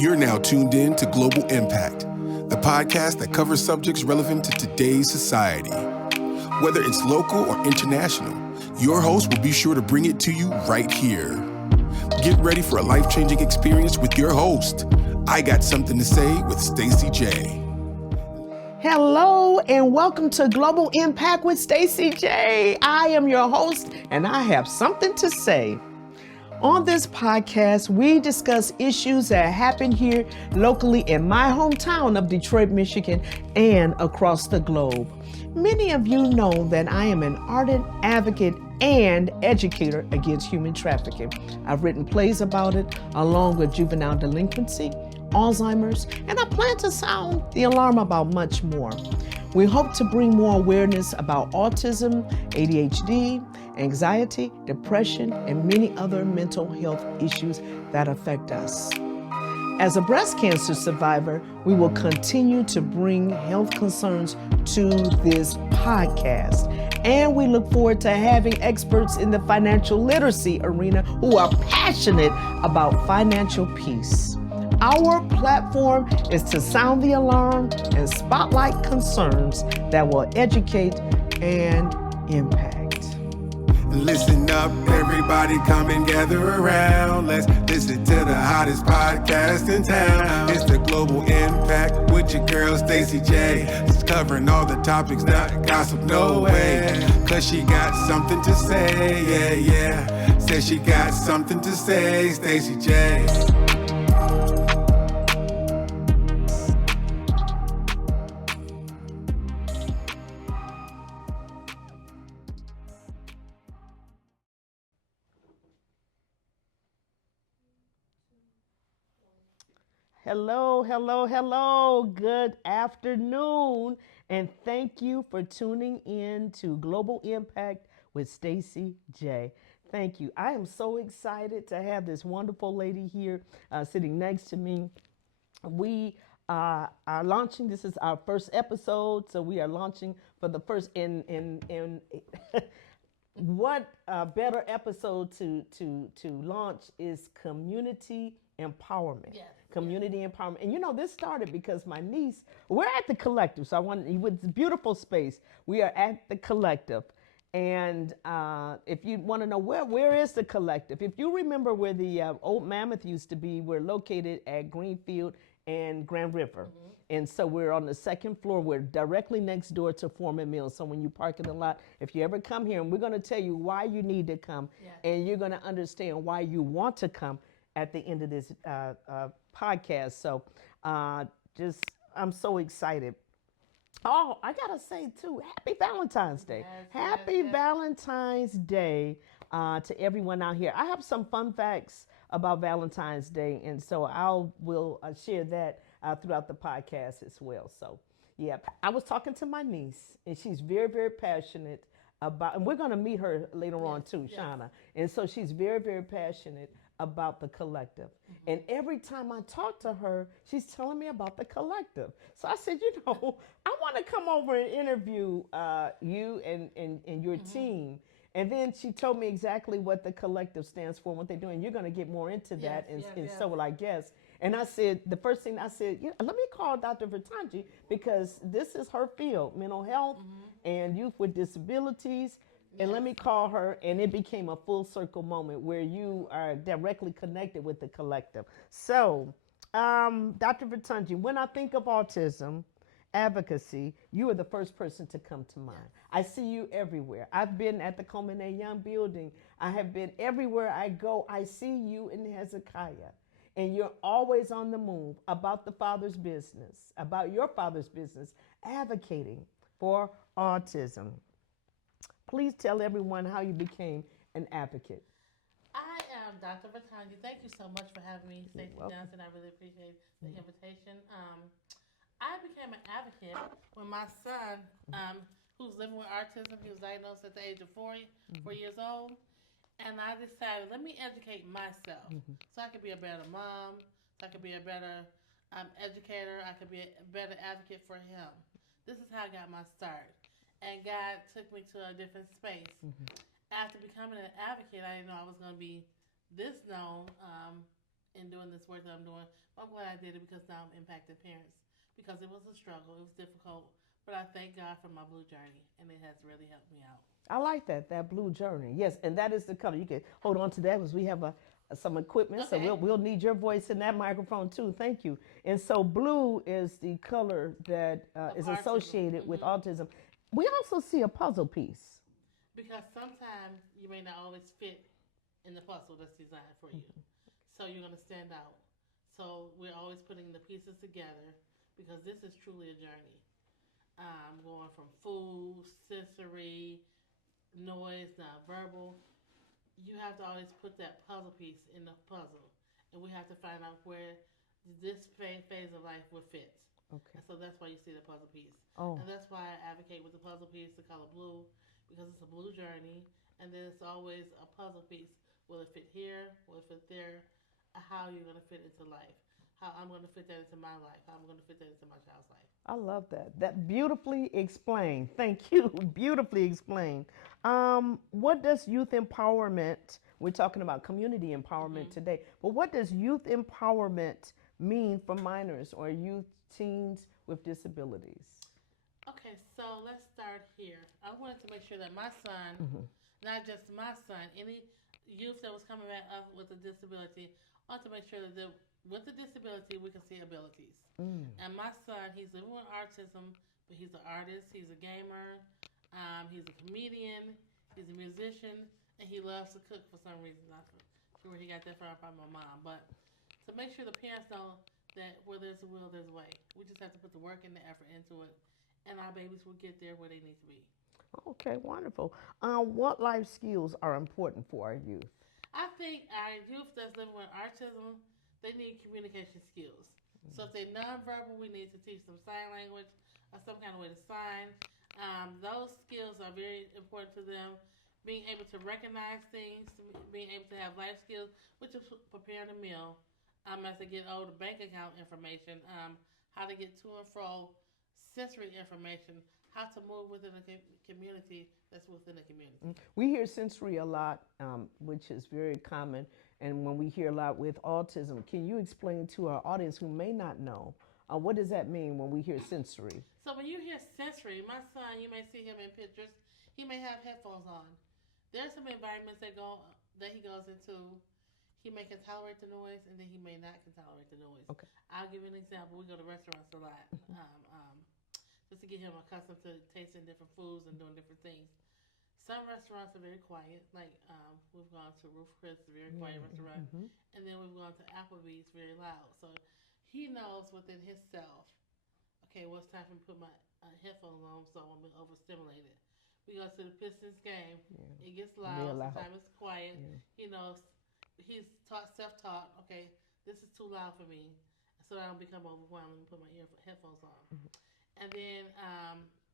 You're now tuned in to Global Impact, the podcast that covers subjects relevant to today's society. Whether it's local or international, your host will be sure to bring it to you right here. Get ready for a life-changing experience with your host. I Got Something to Say with Stacey J. Hello and welcome to Global Impact with Stacey J. I am your host and I have something to say. On this podcast, we discuss issues that happen here locally in my hometown of Detroit, Michigan, and across the globe. Many of you know that I am an ardent advocate and educator against human trafficking. I've written plays about it, along with juvenile delinquency, Alzheimer's, and I plan to sound the alarm about much more. We hope to bring more awareness about autism, ADHD, anxiety, depression, and many other mental health issues that affect us. As a breast cancer survivor, we will continue to bring health concerns to this podcast. And we look forward to having experts in the financial literacy arena who are passionate about financial peace. Our platform is to sound the alarm and spotlight concerns that will educate and impact. Listen up, everybody, come and gather around. Let's listen to the hottest podcast in town. It's the Global Impact with your girl, Stacey J. It's covering all the topics, not gossip, no way. Cause she got something to say, yeah. Says she got something to say, Stacey J. Hello. Good afternoon. And thank you for tuning in to Global Impact with Stacey J. Thank you. I am so excited to have this wonderful lady here sitting next to me. We are launching. This is our first episode, so we are launching for the first in what better episode to launch is community empowerment. Yes. Community empowerment. And you know, this started because my niece, we're at the Collective. So I want, with this beautiful space, we are at the Collective. And if you want to know where is the Collective, if you remember where the old Mammoth used to be, we're located at Greenfield and Grand River. Mm-hmm. And so we're on the second floor. We're directly next door to Foreman Mills. So when you park in the lot, if you ever come here, and we're going to tell you why you need to come, and you're going to understand why you want to come at the end of this podcast. So I'm so excited. Oh, I got to say too, happy Valentine's Day. Happy Valentine's Day to everyone out here. I have some fun facts about Valentine's Day, and so will share that throughout the podcast as well. So, yeah, I was talking to my niece, and she's very, very passionate about, and we're going to meet her later on too, Shauna. And so she's very, very passionate about the Collective. Mm-hmm. And every time I talk to her, she's telling me about the Collective. So I said, you know, I want to come over and interview you and your team. And then she told me exactly what the Collective stands for, what they're doing. You're going to get more into that, and so will I guess. And I said, the first thing I said, let me call Dr. Vertanji, because this is her field, mental health and youth with disabilities. And let me call her, and it became a full circle moment where you are directly connected with the Collective. So, Dr. Vertanji, when I think of autism advocacy, you are the first person to come to mind. I see you everywhere. I've been at the Coleman A. Young building. I have been everywhere I go. I see you in Hezekiah. And you're always on the move about the Father's business, about your Father's business, advocating for autism. Please tell everyone how you became an advocate. I am Dr. Vertanji. Thank you so much for having me, Stacey Johnson. I really appreciate the invitation. I became an advocate when my son, who's living with autism, he was diagnosed at the age of 4 years old. And I decided, let me educate myself so I could be a better mom, so I could be a better educator, I could be a better advocate for him. This is how I got my start. And God took me to a different space. After becoming an advocate, I didn't know I was going to be this known in doing this work that I'm doing. But I'm glad I did it because now I'm impacting parents because it was a struggle. It was difficult, but I thank God for my blue journey, and it has really helped me out. I like that blue journey. Yes, and that is the color. You can hold on to that because we have some equipment, so Okay. we'll need your voice in that microphone too. Thank you. And so blue is the color that Of is autism. associated with autism. We also see a puzzle piece. Because sometimes you may not always fit in the puzzle that's designed for you. So you're going to stand out. So we're always putting the pieces together because this is truly a journey. Going from food, sensory, noise, non-verbal. You have to always put that puzzle piece in the puzzle. And we have to find out where this phase of life will fit. Okay. And so that's why you see the puzzle piece. Oh, And that's why I advocate with the puzzle piece, the color blue, because it's a blue journey. And then it's always a puzzle piece. Will it fit here? Will it fit there? How you're going to fit into life. How I'm going to fit that into my life. How I'm going to fit that into my child's life. I love that. That beautifully explained. Thank you. Beautifully explained. What does youth empowerment? We're talking about community empowerment today, but what does youth empowerment mean for minors or youth teens with disabilities? Okay, so let's start here. I wanted to make sure that my son, not just my son, any youth that was coming back up with a disability, I want to make sure that with the disability we can see abilities. And my son, he's living with autism, but he's an artist, he's a gamer, he's a comedian, he's a musician, and he loves to cook for some reason. I'm not sure where he got that from my mom, but to make sure the parents know that where there's a will, there's a way. We just have to put the work and the effort into it, and our babies will get there where they need to be. Okay, wonderful. What life skills are important for our youth? I think our youth that's living with autism, they need communication skills. So if they're nonverbal, we need to teach them sign language or some kind of way to sign. Those skills are very important to them. Being able to recognize things, being able to have life skills, which is preparing a meal. As they get older, bank account information, how to get to and fro, sensory information, how to move within a community that's within a community. We hear sensory a lot, which is very common, and when we hear a lot with autism, can you explain to our audience who may not know what does that mean when we hear sensory? So when you hear sensory, my son, you may see him in pictures. He may have headphones on. There's some environments that he goes into. He may can tolerate the noise, and then he may not can tolerate the noise. Okay. I'll give you an example. We go to restaurants a lot, just to get him accustomed to tasting different foods and doing different things. Some restaurants are very quiet, like we've gone to Ruth Chris, a very quiet restaurant, and then we've gone to Applebee's, very loud. So he knows within himself, okay, well, it's time for me to put my headphones on so I won't be overstimulated. We go to the Pistons game, it gets loud, sometimes it's quiet. He knows he's self-taught, okay, this is too loud for me, so I don't become overwhelmed and put my headphones on. And then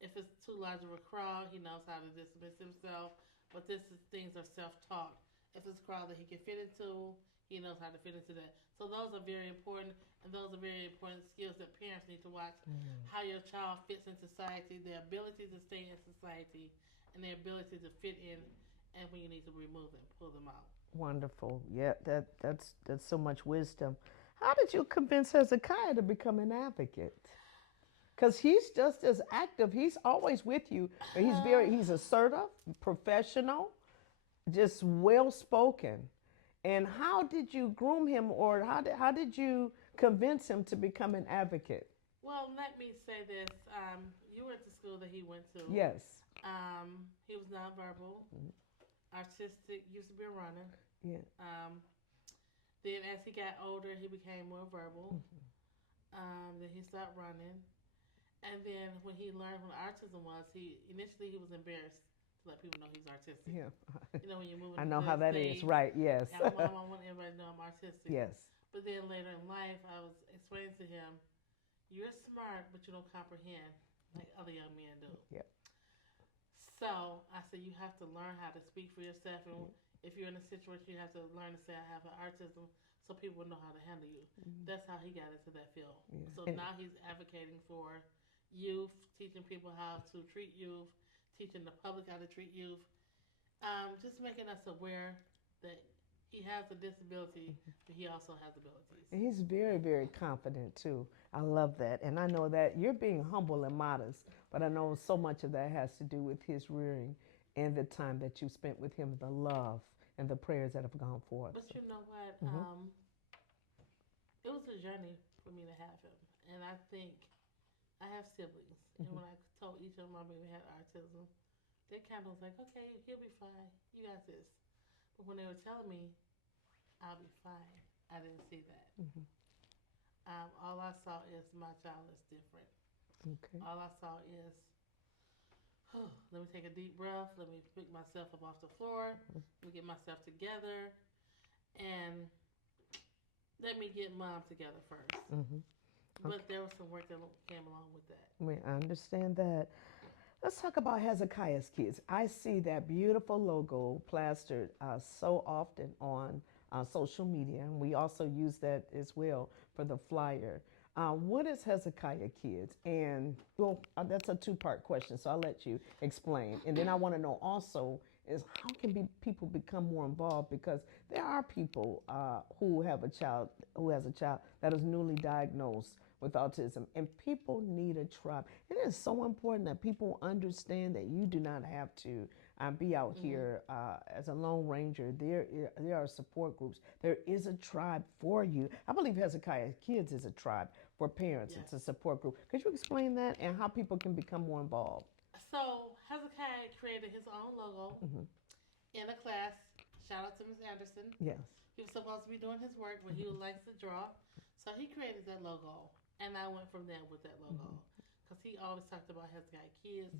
if it's too large of a crowd, he knows how to dismiss himself. But things are self-taught. If it's a crowd that he can fit into, he knows how to fit into that. So those are very important, and those are very important skills that parents need to watch. How your child fits in society, their ability to stay in society, and their ability to fit in, and when you need to remove them, pull them out. Wonderful. Yeah, that's so much wisdom. How did you convince Hezekiah to become an advocate? Because he's just as active. He's always with you. He's assertive, professional, just well spoken. And how did you groom him, or how did you convince him to become an advocate? Well, let me say this. You were at the school that he went to. Yes. He was nonverbal, artistic, used to be a runner. Yeah. Then as he got older, he became more verbal. Then he stopped running. And then when he learned what autism was, he was embarrassed to let people know he's artistic. Yeah. You know, when you're moving. I know how that is. Right. Yes. I want everybody to know I'm artistic. Yes. But then later in life, I was explaining to him, you're smart, but you don't comprehend like other young men do. Yeah. So I said, you have to learn how to speak for yourself. And if you're in a situation, you have to learn to say, I have an autism, so people will know how to handle you. That's how he got into that field. Yeah. So now he's advocating for youth, teaching people how to treat youth, teaching the public how to treat youth, just making us aware that he has a disability, but he also has abilities. And he's very, very confident too. I love that. And I know that you're being humble and modest, but I know so much of that has to do with his rearing and the time that you spent with him, the love and the prayers that have gone forth. But you know what? It was a journey for me to have him, and I think I have siblings, and when I told each of them my baby had autism, they kind of was like, "Okay, he'll be fine. You got this." But when they were telling me I'll be fine, I didn't see that. All I saw is my child is different. Okay. All I saw is, let me take a deep breath. Let me pick myself up off the floor. Let me get myself together, and let me get mom together first. But there was some work that came along with that. I understand that. Let's talk about Hezekiah's Kids. I see that beautiful logo plastered so often on social media, and we also use that as well for the flyer. What is Hezekiah Kids? And well, that's a two-part question, so I'll let you explain. And then I want to know also is how can people become more involved, because there are people who have a child who has a child that is newly diagnosed with autism, and people need a tribe. It is so important that people understand that you do not have to be out here as a lone ranger. There are support groups. There is a tribe for you. I believe Hezekiah Kids is a tribe for parents. Yes. It's a support group. Could you explain that and how people can become more involved? So Hezekiah created his own logo in a class. Shout out to Ms. Anderson. Yes. He was supposed to be doing his work, but he likes to draw. So he created that logo, and I went from there with that logo. Because he always talked about Hezekiah kids.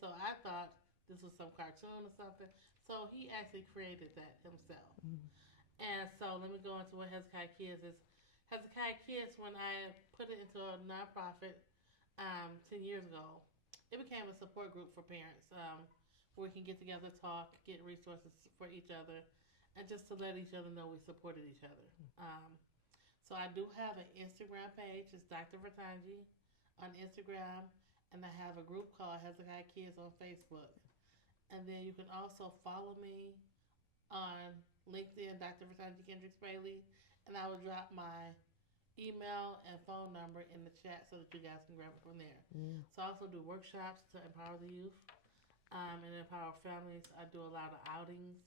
So I thought this was some cartoon or something. So he actually created that himself. And so let me go into what Hezekiah Kids is. Hezekiah Kids, when I put it into a nonprofit 10 years ago, it became a support group for parents where we can get together, talk, get resources for each other, and just to let each other know we supported each other. So I do have an Instagram page. It's Dr. Vertangi on Instagram, and I have a group called Hezekiah Kids on Facebook. And then you can also follow me on LinkedIn, Dr. Vertangi Kendricks Bailey, and I will drop my email and phone number in the chat so that you guys can grab it from there. So I also do workshops to empower the youth and empower families. I do a lot of outings,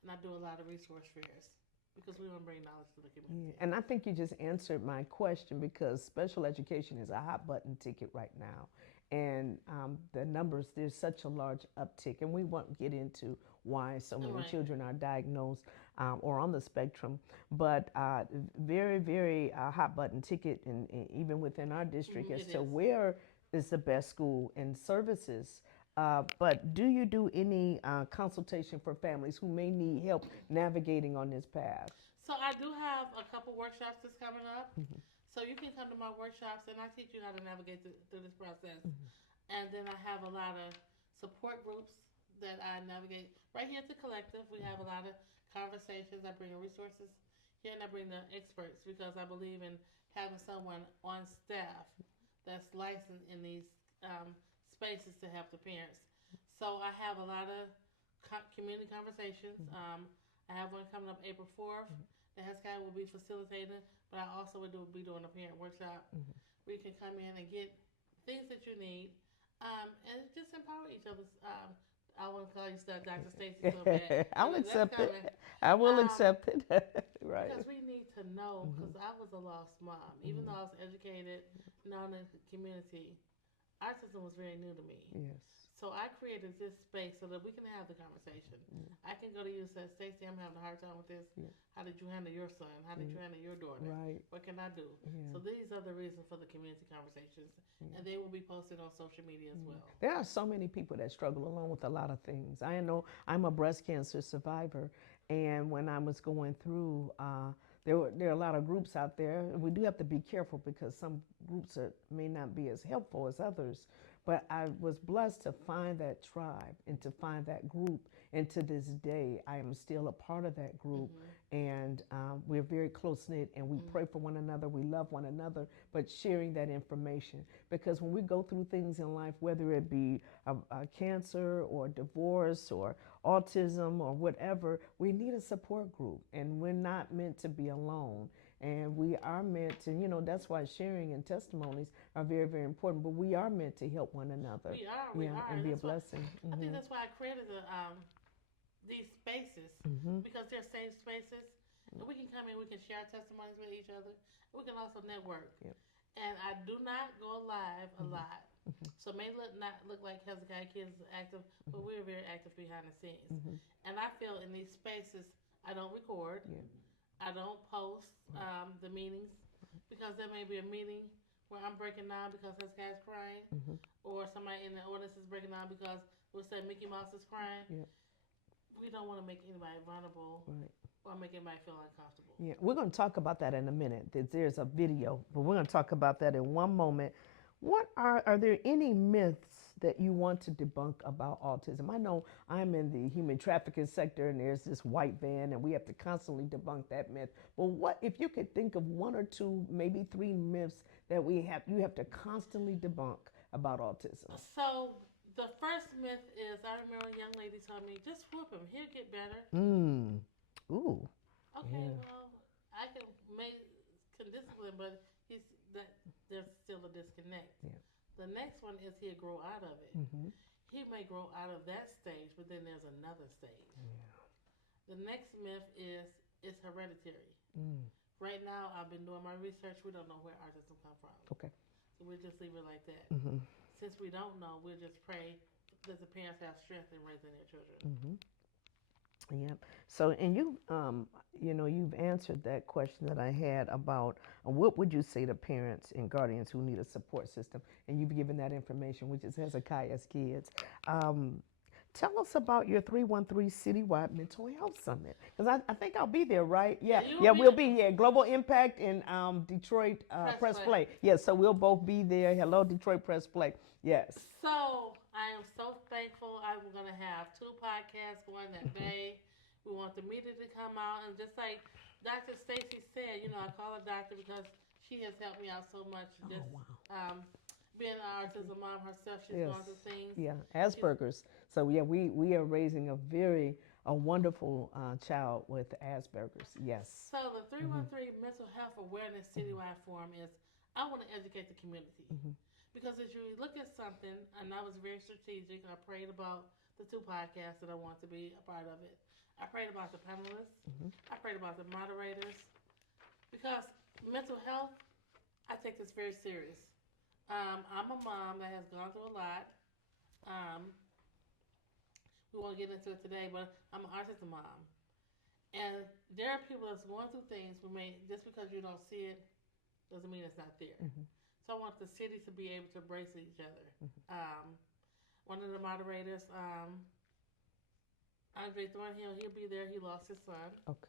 and I do a lot of resource fairs because we want to bring knowledge to the community. And I think you just answered my question, because special education is a hot button ticket right now. And the numbers, there's such a large uptick, and we won't get into why so many children are diagnosed or on the spectrum, but very, very hot button ticket, and even within our district as to where is the best school and services. But do you do any consultation for families who may need help navigating on this path? So I do have a couple workshops that's coming up. So you can come to my workshops, and I teach you how to navigate through this process. And then I have a lot of support groups that I navigate. Right here at the Collective, we have a lot of conversations. I bring resources here, and I bring the experts, because I believe in having someone on staff that's licensed in these spaces to help the parents. So I have a lot of community conversations. I have one coming up April 4th. The Hezekiah will be facilitating, but I also will be doing a parent workshop where you can come in and get things that you need and just empower each other. I want to call you Dr. Stacy so bad. I'll accept it. I will accept it. Right. Because we need to know, because I was a lost mom. Even though I was educated, known in the community, autism was very new to me. Yes. So I created this space so that we can have the conversation. I can go to you and say, Stacey, I'm having a hard time with this. How did you handle your son? How did you handle your daughter? Right. What can I do? So these are the reasons for the community conversations, and they will be posted on social media as well. There are so many people that struggle along with a lot of things. I know I'm a breast cancer survivor, and when I was going through, there are a lot of groups out there. We do have to be careful, because some groups may not be as helpful as others. But I was blessed to find that tribe and to find that group. And to this day, I am still a part of that group. and we're very close knit, and we pray for one another. We love one another, but sharing that information, because when we go through things in life, whether it be a cancer or divorce or autism or whatever, we need a support group, and we're not meant to be alone. And we are meant to, that's why sharing and testimonies are very, very important. But we are meant to help one another. We are, and be a blessing. I think that's why I created these spaces, because they're safe spaces, and we can come in, we can share testimonies with each other. We can also network. Yep. And I do not go live a lot, so it may not look like Hezekiah Kids is active, but we're very active behind the scenes. And I feel in these spaces, I don't record. Yeah. I don't post the meetings, because there may be a meeting where I'm breaking down because this guy's crying, or somebody in the audience is breaking down because we'll say Mickey Mouse is crying. Yeah. We don't want to make anybody vulnerable, Right. or make anybody feel uncomfortable. Yeah, we're going to talk about that in a minute. There's a video, but we're going to talk about that in one moment. What are there any myths that you want to debunk about autism? I know I'm in the human trafficking sector, and there's this white van, and we have to constantly debunk that myth. But what if you could think of one or two, maybe three myths that you have to constantly debunk about autism? So the first myth is, I remember a young lady told me, just whoop him, he'll get better. Ooh. Okay, Yeah. well, I can discipline, but there's still a disconnect. Yeah. The next one is he'll grow out of it. He may grow out of that stage, but then there's another stage. Yeah. The next myth is it's hereditary. Right now, I've been doing my research. We don't know where autism comes from. Okay. So we'll just leave it like that. Since we don't know, we'll just pray that the parents have strength in raising their children. Yep. So, and you've answered that question that I had about what would you say to parents and guardians who need a support system, and you've given that information, which is Hezekiah's Kids. Tell us about your 313 Citywide Mental Health Summit, because I think I'll be there, right? Yeah, we'll be here. Global Impact in Detroit Press Play. Yes, so we'll both be there. Hello, Detroit Press Play. Yes. So I am so thankful. I'm going to have 2 podcasts going that day. We want the media to come out, and just like Dr. Stacy said, I call her doctor because she has helped me out so much. Just being an autism mom herself, she's gone through things. Yeah, Asperger's. So yeah, we are raising a wonderful child with Asperger's. Yes. So the 313 Mental Health Awareness Citywide Forum is, I want to educate the community. Because as you look at something, and I was very strategic, I prayed about the 2 podcasts that I want to be a part of it. I prayed about the panelists. I prayed about the moderators. Because mental health, I take this very serious. I'm a mom that has gone through a lot. We won't get into it today, but I'm an autism mom. And there are people that's going through things, just because you don't see it, doesn't mean it's not there. So I want the city to be able to embrace each other. One of the moderators, Andre Thornhill, he'll be there. He lost his son. Okay.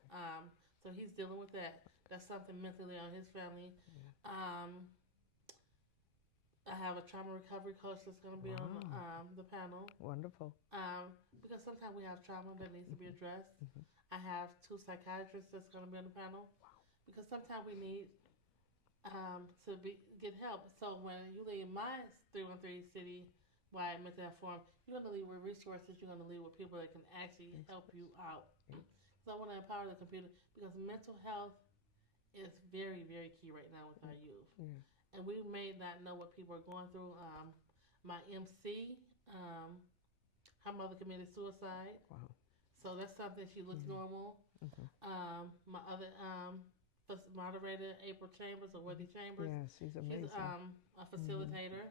So he's dealing with that. That's something mentally on his family. I have a trauma recovery coach that's going to be on the panel. Wonderful. Because sometimes we have trauma that needs to be addressed. I have 2 psychiatrists that's going to be on the panel. Because sometimes we need to get help. So when you leave my 313 Citywide Mental Health Forum, you're going to leave with resources. You're going to leave with people that can actually help you out. So I want to empower the community, because mental health is very, very key right now with our youth. And we may not know what people are going through. My MC, her mother committed suicide. Wow. So that's something, she looks normal. My other moderator, April Chambers, or Worthy Chambers. Yeah, she's amazing. She's a facilitator.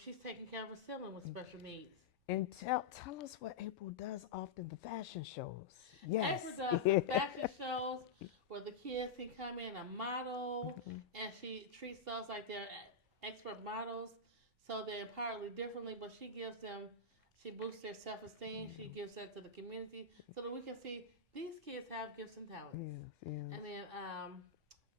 She's taking care of a sibling with special needs. And tell us what April does often, the fashion shows. Yes. April does the fashion shows where the kids can come in and model, and she treats those like they're expert models, so they're entirely differently, but she boosts their self-esteem, she gives that to the community, so that we can see these kids have gifts and talents. Yes. And then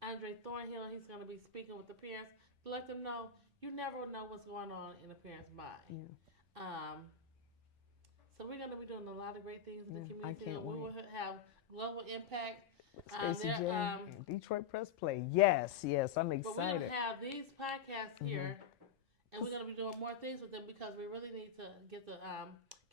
Andre Thornhill, he's going to be speaking with the parents to let them know you never know what's going on in a parent's mind. So we're going to be doing a lot of great things in the community. I can't We will wait. have Global Impact. Stacey they're, J. And Detroit Press Play. Yes, I'm But we're excited. going to have these podcasts here, and we're going to be doing more things with them because we really need to get the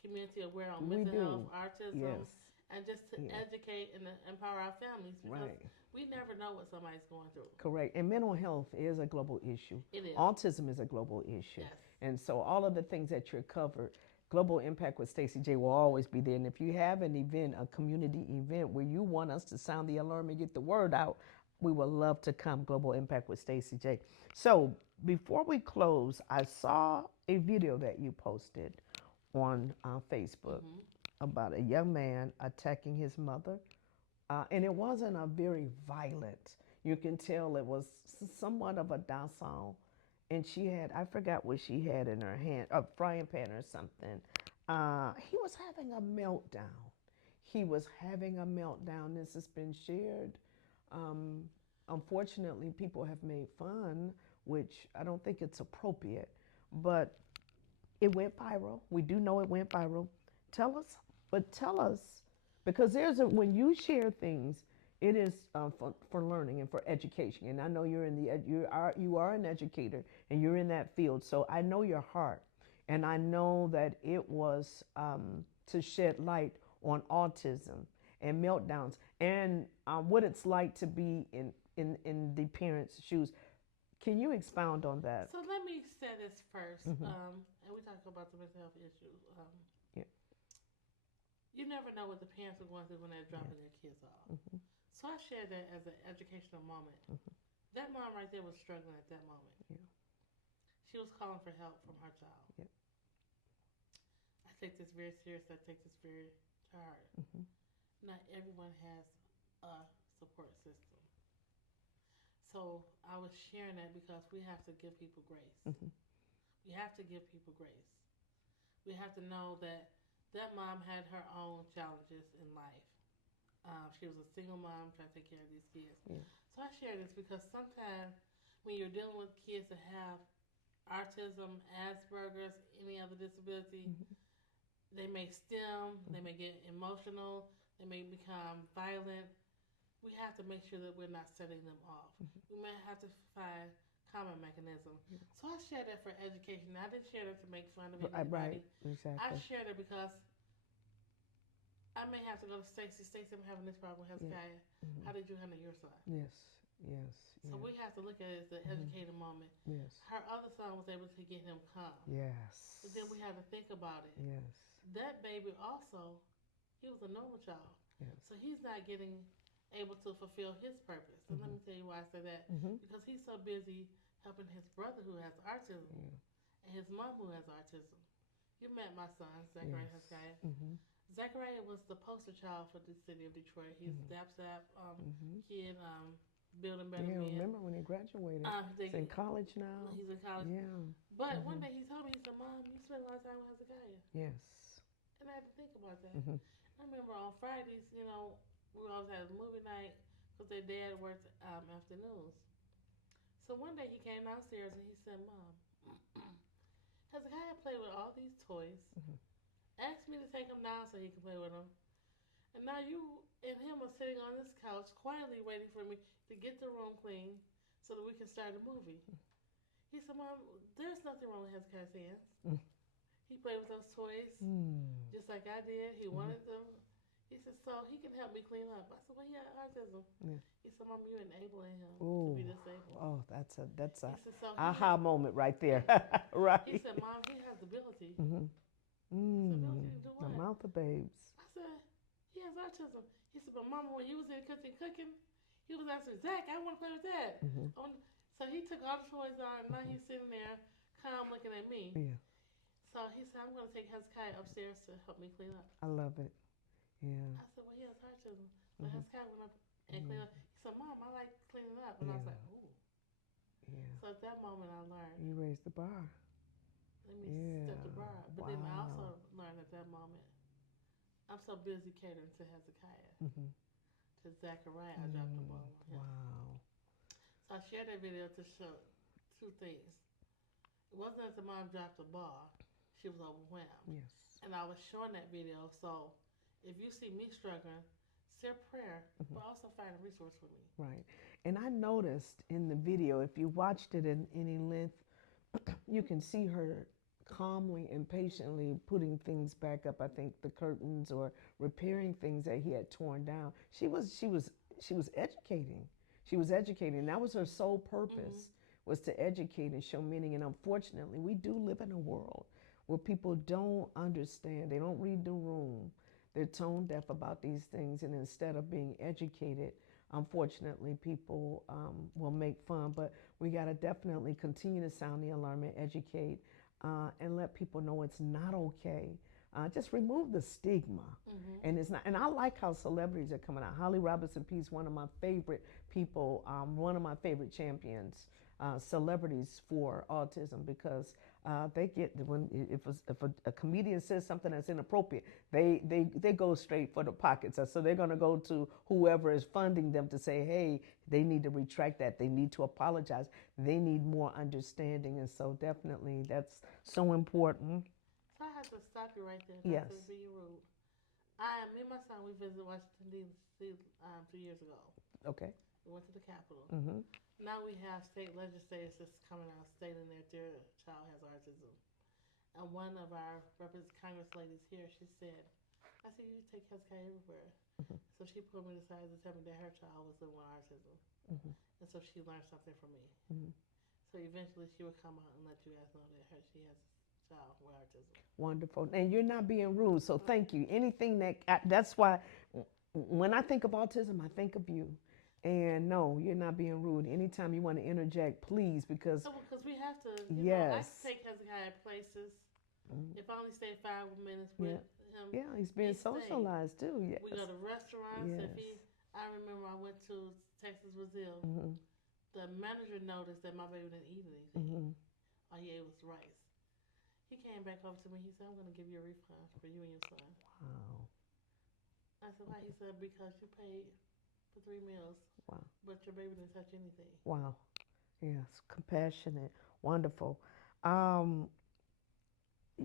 community aware on We mental do. health, autism, Yes. and just to educate and empower our families because Right. we never know what somebody's going through. Correct. And mental health is a global issue. It is. Autism is a global issue. Yes. And so all of the things that you're covered, Global Impact with Stacey J will always be there. And if you have an event, a community event where you want us to sound the alarm and get the word out, we would love to come. Global Impact with Stacey J. So before we close, I saw a video that you posted on Facebook about a young man attacking his mother. And it wasn't a very violent. You can tell it was somewhat of a docile. And she had, I forgot what she had in her hand, a frying pan or something. He was having a meltdown. This has been shared. Unfortunately, people have made fun, which I don't think it's appropriate. But it went viral. We do know it went viral. Tell us, because when you share things, it is for learning and for education. And I know you are an educator and you're in that field. So I know your heart, and I know that it was to shed light on autism and meltdowns and what it's like to be in the parents' shoes. Can you expound on that? So let me say this first, and we talk about the mental health issues. You never know what the parents are going through when they're dropping their kids off. So I share that as an educational moment. That mom right there was struggling at that moment. She was calling for help from her child. I take this very serious. I take this very to heart. Not everyone has a support system. So I was sharing that because we have to give people grace. We have to give people grace. We have to know that mom had her own challenges in life. She was a single mom trying to take care of these kids. So I share this because sometimes when you're dealing with kids that have autism, Asperger's, any other disability, they may stem, they may get emotional, they may become violent. We have to make sure that we're not setting them off. We may have to find common mechanism. So I share that for education. I didn't share that to make fun of anybody. Right, exactly. I share that because I may have to go to Stacey. Stacey, I'm having this problem with Hezekiah. How did you handle your son? Yes. So we have to look at it as the educated moment. Yes. Her other son was able to get him calm. Yes. But then we have to think about it. Yes. That baby also, he was a normal child. Yes. So he's not getting able to fulfill his purpose. And let me tell you why I say that. Because he's so busy helping his brother who has autism and his mom who has autism. You met my son, Zachariah Hezekiah. Zachariah was the poster child for the city of Detroit. He's DAPSAP kid, building better men. Remember when he graduated? He's in college now. He's in college. Yeah. But one day he told me, he said, Mom, you spend a lot of time with Hezekiah. Yes. And I had to think about that. I remember on Fridays, we always had a movie night because their dad worked afternoons. So one day he came downstairs and he said, Mom, Hezekiah played with all these toys. Asked me to take him down so he could play with them. And now you and him are sitting on this couch quietly waiting for me to get the room clean so that we can start the movie. He said, Mom, there's nothing wrong with Hezekiah's hands. He played with those toys just like I did. He wanted them. He said, so he can help me clean up. I said, well, he had autism. He said, Mom, you're enabling him to be disabled. Oh, that's a said, so aha moment right there. Right. He said, Mom, he has the ability. The mouth of babes. I said, he has autism. He said, but Mama, when you was in the kitchen cooking, he was asking, Zach, I want to play with that. So he took all the toys on, and now he's sitting there calm looking at me. So he said, I'm going to take Hezekiah upstairs to help me clean up. I love it. Yeah. I said, well, he has autism. So Hezekiah went up and cleaned up. He said, Mom, I like cleaning up. And I was like, ooh. So at that moment, I learned. You raised the bar. Let me step the bar up. But then I also learned at that moment, I'm so busy catering to Hezekiah. To Zachariah, I dropped the ball on him. Wow. So I shared that video to show two things. It wasn't that the mom dropped the ball. She was overwhelmed. Yes. And I was showing that video. So if you see me struggling, their prayer, but also find a resource for me. Right. And I noticed in the video, if you watched it in any length, you can see her calmly and patiently putting things back up. I think the curtains or repairing things that he had torn down. She was educating. She was educating. That was her sole purpose, was to educate and show meaning. And unfortunately, we do live in a world where people don't understand. They don't read the room. They're tone deaf about these things, and instead of being educated, unfortunately, people will make fun. But we got to definitely continue to sound the alarm and educate, and let people know it's not okay. Just remove the stigma, and it's not. And I like how celebrities are coming out. Holly Robinson Peete, one of my favorite people, one of my favorite champions, celebrities for autism, because they get when if a comedian says something that's inappropriate, they go straight for the pockets. So they're going to go to whoever is funding them to say, hey, they need to retract that. They need to apologize. They need more understanding, and so definitely that's so important. So I have to stop you right there. Yes. To be rude. Me and my son, we visited Washington D.C. 2 years ago. Okay. We went to the Capitol. Mm-hmm. Now we have state legislators that's coming out stating that their child has autism. And one of our Congress ladies here, she said, I said, you take Hezekiah everywhere. So she pulled me aside to tell me that her child was living with autism. And so she learned something from me. So eventually she would come out and let you guys know that she has a child with autism. Wonderful. And you're not being rude, so thank you. Anything that's why when I think of autism, I think of you. And no, you're not being rude. Anytime you want to interject, please, because because we have to. Yes. I take Hezekiah places. If I only stay 5 minutes with him. Yeah, he's being socialized too. Yes. We go to restaurants. Yes. I remember I went to Texas Brazil. The manager noticed that my baby didn't eat anything. All he ate was rice. He came back over to me. He said, "I'm going to give you a refund for you and your son." Wow. I said, "Why?" He said, "Because you paid for 3 meals. Wow. But your baby didn't touch anything." Wow. Yes, compassionate, wonderful.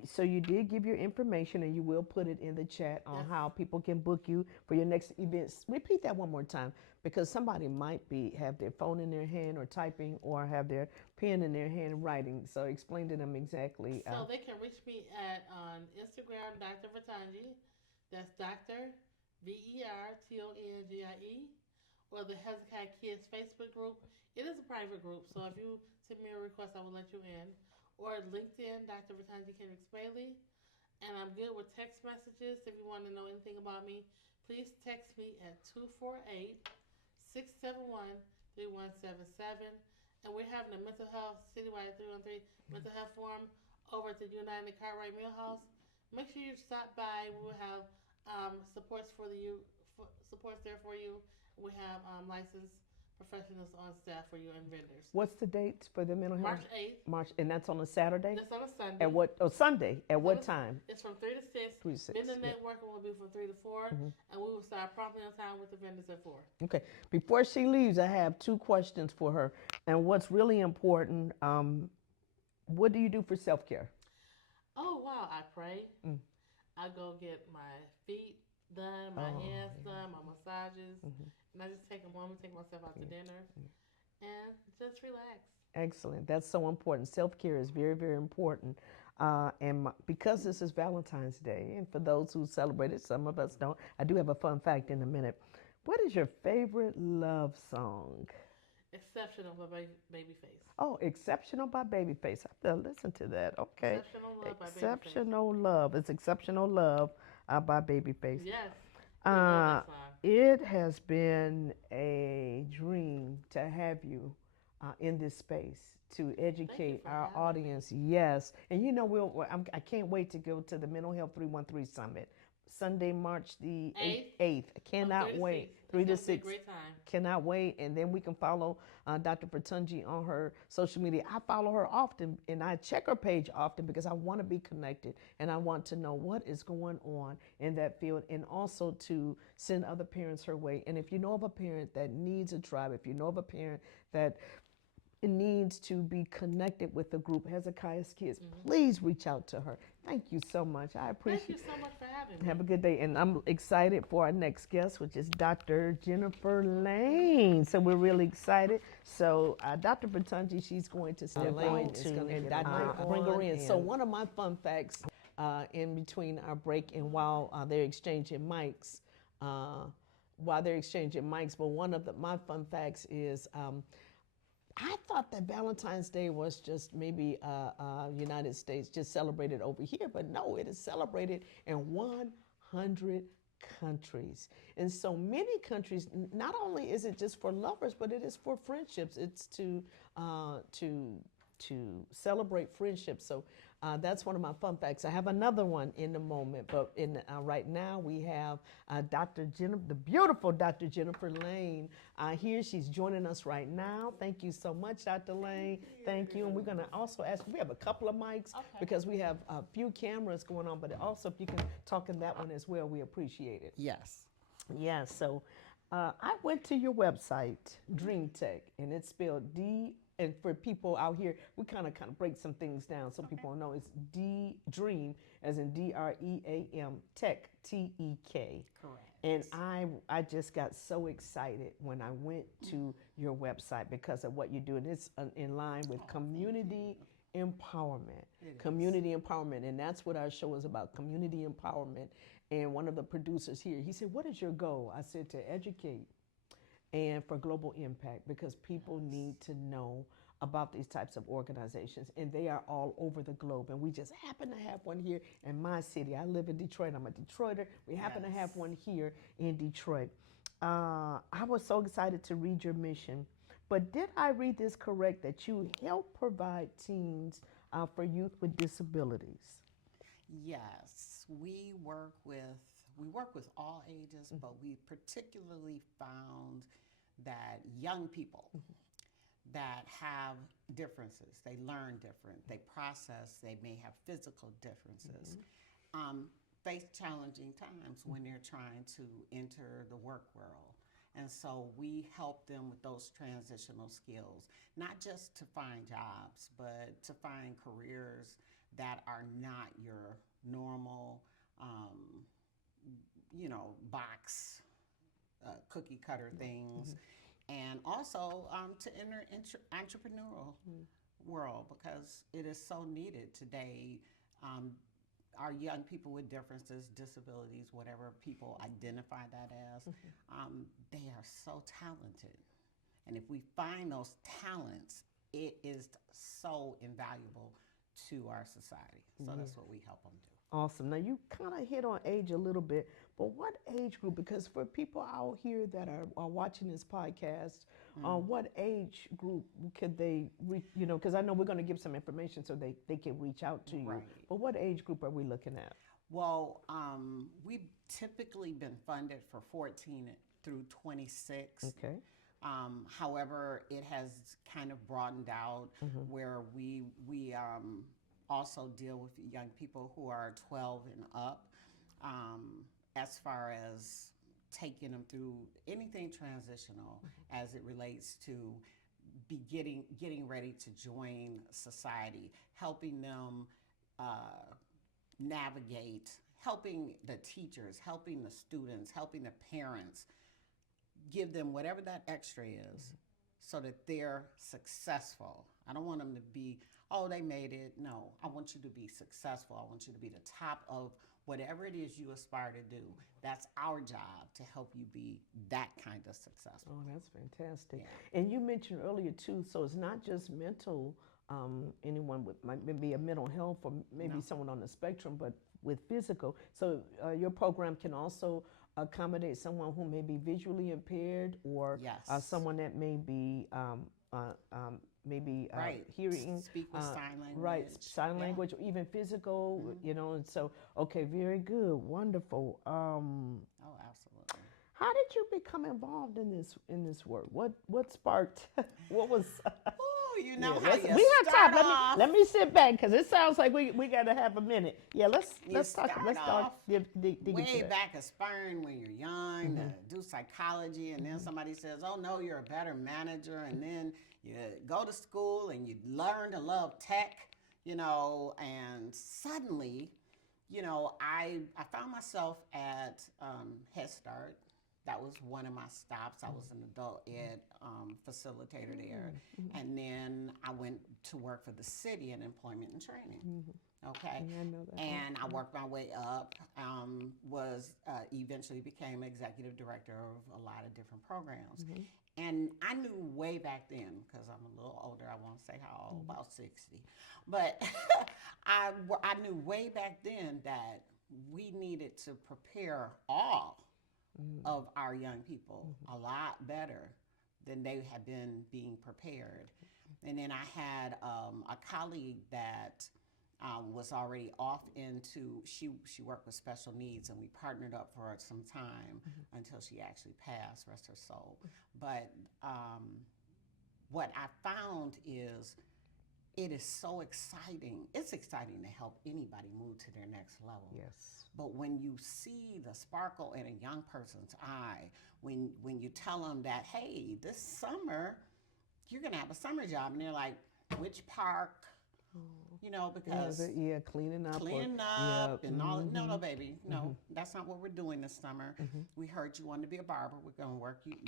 So you did give your information, and you will put it in the chat on how people can book you for your next events. Repeat that one more time, because somebody might have their phone in their hand or typing, or have their pen in their hand writing. So explain to them exactly. So they can reach me on Instagram, Dr. Vertangi. That's Dr. VERTONGIE. Or the Hezekiah Kids Facebook group. It is a private group, so if you send me a request, I will let you in. Or LinkedIn, Dr. Vertangi Kendricks Bailey. And I'm good with text messages. If you want to know anything about me, please text me at 248-671-3177. And we're having a mental health citywide 313 mental health forum over at the United Cartwright Millhouse. Make sure you stop by. We will have supports there for you. We have licensed professionals on staff for you and vendors. What's the date for the mental health? March 8th. And that's on a Saturday? That's on a Sunday. At what? Oh, Sunday. At what time? It's from 3 to 6. 3 to 6. Then the networking will be from 3 to 4. And we will start promptly on time with the vendors at 4. Okay. Before she leaves, I have 2 questions for her. And what's really important, what do you do for self-care? Oh, wow. I pray. I go get my feet done, my hands done, my massages. And I just take a moment, take myself out to dinner, and just relax. Excellent. That's so important. Self-care is very, very important. Because this is Valentine's Day, and for those who celebrate it, some of us don't, I do have a fun fact in a minute. What is your favorite love song? Exceptional by Babyface. Oh, Exceptional by Babyface. I have to listen to that. Okay. Exceptional Love by Babyface. Exceptional Love. It's Exceptional Love by Babyface. Yes. That song. It has been a dream to have you in this space to educate our audience. Yes. And you know, I can't wait to go to the Mental Health 313 Summit. Sunday, March the 8th. I cannot wait. 3 to 6. Great time. Cannot wait. And then we can follow Dr. Vertangi on her social media. I follow her often, and I check her page often because I want to be connected, and I want to know what is going on in that field, and also to send other parents her way. And if you know of a parent that needs a tribe, if you know of a parent that needs to be connected with the group Hezekiah's Kids, please reach out to her. Thank you so much. I appreciate Thank you so much for having me. Have a good day. And I'm excited for our next guest, which is Dr. Jennifer Lane. So we're really excited. So Dr. Batunji, she's going to step on and bring her in. So one of my fun facts in between our break and while they're exchanging mics, but one of my fun facts is I thought that Valentine's Day was just maybe United States just celebrated over here, but no, it is celebrated in 100 countries. And so many countries, not only is it just for lovers, but it is for friendships. It's to celebrate friendship. So that's one of my fun facts. I have another one in a moment, but right now we have the beautiful Dr. Jennifer Lane here. She's joining us right now. Thank you so much, Dr. Lane. Thank you. And we're going to also ask, we have a couple of mics because we have a few cameras going on, but also if you can talk in that one as well, we appreciate it. Yes. Yeah, so I went to your website, Dream Tech, and it's spelled D. And for people out here, we kind of break some things down so people know it's Dream, as in DREAM, Tech, TEK. Correct. And I just got so excited when I went to your website because of what you do, and it's in line with community empowerment. Community empowerment, and that's what our show is about, community empowerment. And one of the producers here, he said, "What is your goal?" I said, "To educate and for global impact, because people need to know about these types of organizations, and they are all over the globe. And we just happen to have one here in my city. I live in Detroit. I'm a Detroiter. We happen to have one here in Detroit. I was so excited to read your mission. But did I read this correct, that you help provide teams for youth with disabilities? Yes, we work with all ages, but we particularly found that young people that have differences, they learn different, they process, they may have physical differences, face challenging times when they're trying to enter the work world. And so we help them with those transitional skills, not just to find jobs, but to find careers that are not your normal, box, cookie cutter things. And also to enter entrepreneurial world, because it is so needed today. Our young people with differences, disabilities, whatever people identify that as, they are so talented. And if we find those talents, it is so invaluable to our society. So that's what we help them do. Awesome. Now, you kind of hit on age a little bit, but what age group? Because for people out here that are watching this podcast, what age group could they, because I know we're going to give some information so they can reach out to you. Right. But what age group are we looking at? Well, we've typically been funded for 14 through 26. Okay. However, it has kind of broadened out where we also deal with young people who are 12 and up, as far as taking them through anything transitional as it relates to getting ready to join society, helping them navigate, helping the teachers, helping the students, helping the parents, give them whatever that extra is so that they're successful. I don't want them to be, oh, they made it. No, I want you to be successful. I want you to be the top of whatever it is you aspire to do. That's our job, to help you be that kind of successful. Oh, that's fantastic. Yeah. And you mentioned earlier too, so it's not just mental, anyone with maybe a mental health or maybe someone on the spectrum, but with physical. So your program can also accommodate someone who may be visually impaired, or someone that may be hearing, speak with sign language, right? Sign language, or even physical, And so, okay, very good, wonderful. Oh, absolutely. How did you become involved in this work? What sparked? What was? you know Yeah, how you we have start time. off. Let me sit back because it sounds like we got to have a minute. Yeah, let's talk. Start Let's off start. Dig into way that. back aspiring when you're young to do psychology, and then somebody says, "Oh no, you're a better manager," and then you go to school and you learn to love tech, you know, and suddenly, you know, I found myself at Head Start. That was one of my stops. I was an adult ed facilitator there. And then I went to work for the city in employment and training. Okay. Yeah, I know that. And I worked my way up, was eventually became executive director of a lot of different programs. And I knew way back then, because I'm a little older, I won't say how old, about 60. But I knew way back then that we needed to prepare all of our young people a lot better than they had been being prepared. And then I had a colleague that was already off into, she worked with special needs, and we partnered up for some time until she actually passed, rest her soul. But what I found is it is so exciting. It's exciting to help anybody move to their next level. Yes. But when you see the sparkle in a young person's eye, when you tell them that, hey, this summer you're gonna have a summer job, and they're like, which park? You know, because cleaning up. And all. No, baby, no, that's not what we're doing this summer. We heard you wanted to be a barber. We're gonna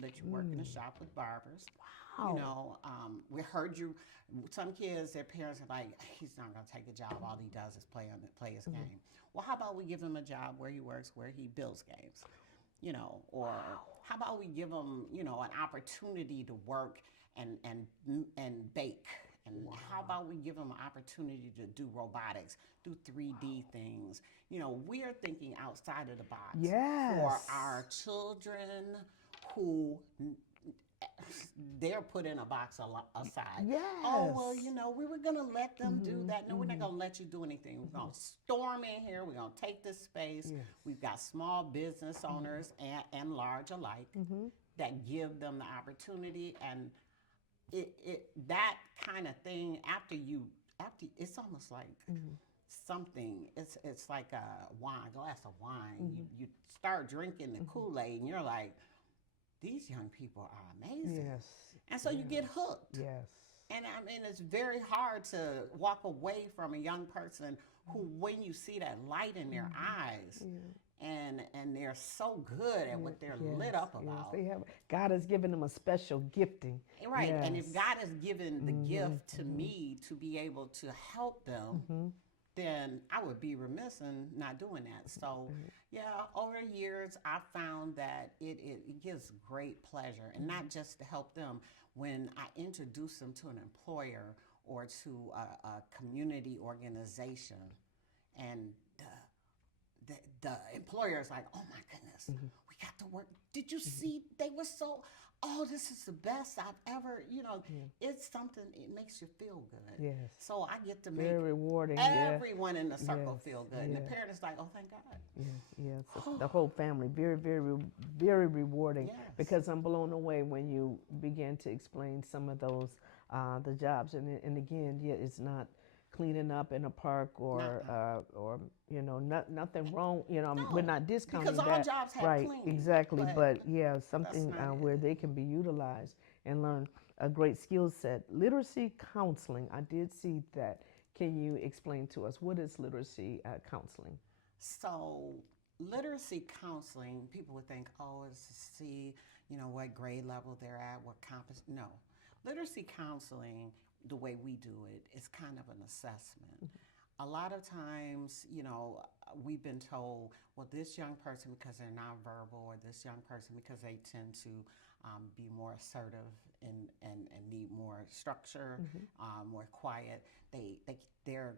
let you work in a shop with barbers. Wow. You know, we heard you. Some kids, their parents are like, he's not gonna take a job. All he does is play his game. Well, how about we give him a job where he works, where he builds games, you know, or how about we give him, you know, an opportunity to work and bake. And how about we give them an opportunity to do robotics, do 3D things? You know, we're thinking outside of the box for our children who they're put in a box aside. Yes. Oh, well, you know, we were going to let them do that. No, we're not going to let you do anything. We're going to storm in here. We're going to take this space. Yes. We've got small business owners and large alike that give them the opportunity. And that kind of thing, after it's almost like something. It's like a glass of wine. You start drinking the Kool-Aid, and you're like, these young people are amazing. Yes. And so you get hooked. Yes. And I mean, it's very hard to walk away from a young person who, when you see that light in their eyes, and they're so good at what they're lit up about. They have, God has given them a special gifting. Right. Yes. And if God has given the gift to me to be able to help them, then I would be remiss in not doing that. So, yeah, over the years, I've found that it gives great pleasure, and not just to help them. When I introduce them to an employer or to a community organization, and the employer is like, oh my goodness, we got to work. Did you see? They were so, this is the best I've ever, you know, it's something, it makes you feel good. Yes. So I get to make Very rewarding. everyone in the circle Yes. feel good. And the parent is like, oh, thank God. Yes. The whole family, very, very, very rewarding. Yes. Because I'm blown away when you begin to explain some of those, the jobs. And again, it's not cleaning up in a park or you know, nothing wrong. You know, we're not discounting because that. all jobs have right, cleaning, exactly. But something that's not where it. they can be utilized and learn a great skill set. Literacy counseling, I did see that. Can you explain to us what is literacy counseling? So literacy counseling, people would think, it's to see, you know, what grade level they're at, what competence. No. Literacy counseling, the way we do it, is kind of an assessment. A lot of times, you know, we've been told, well, this young person, because they're nonverbal, or this young person, because they tend to be more assertive and need more structure, more quiet, their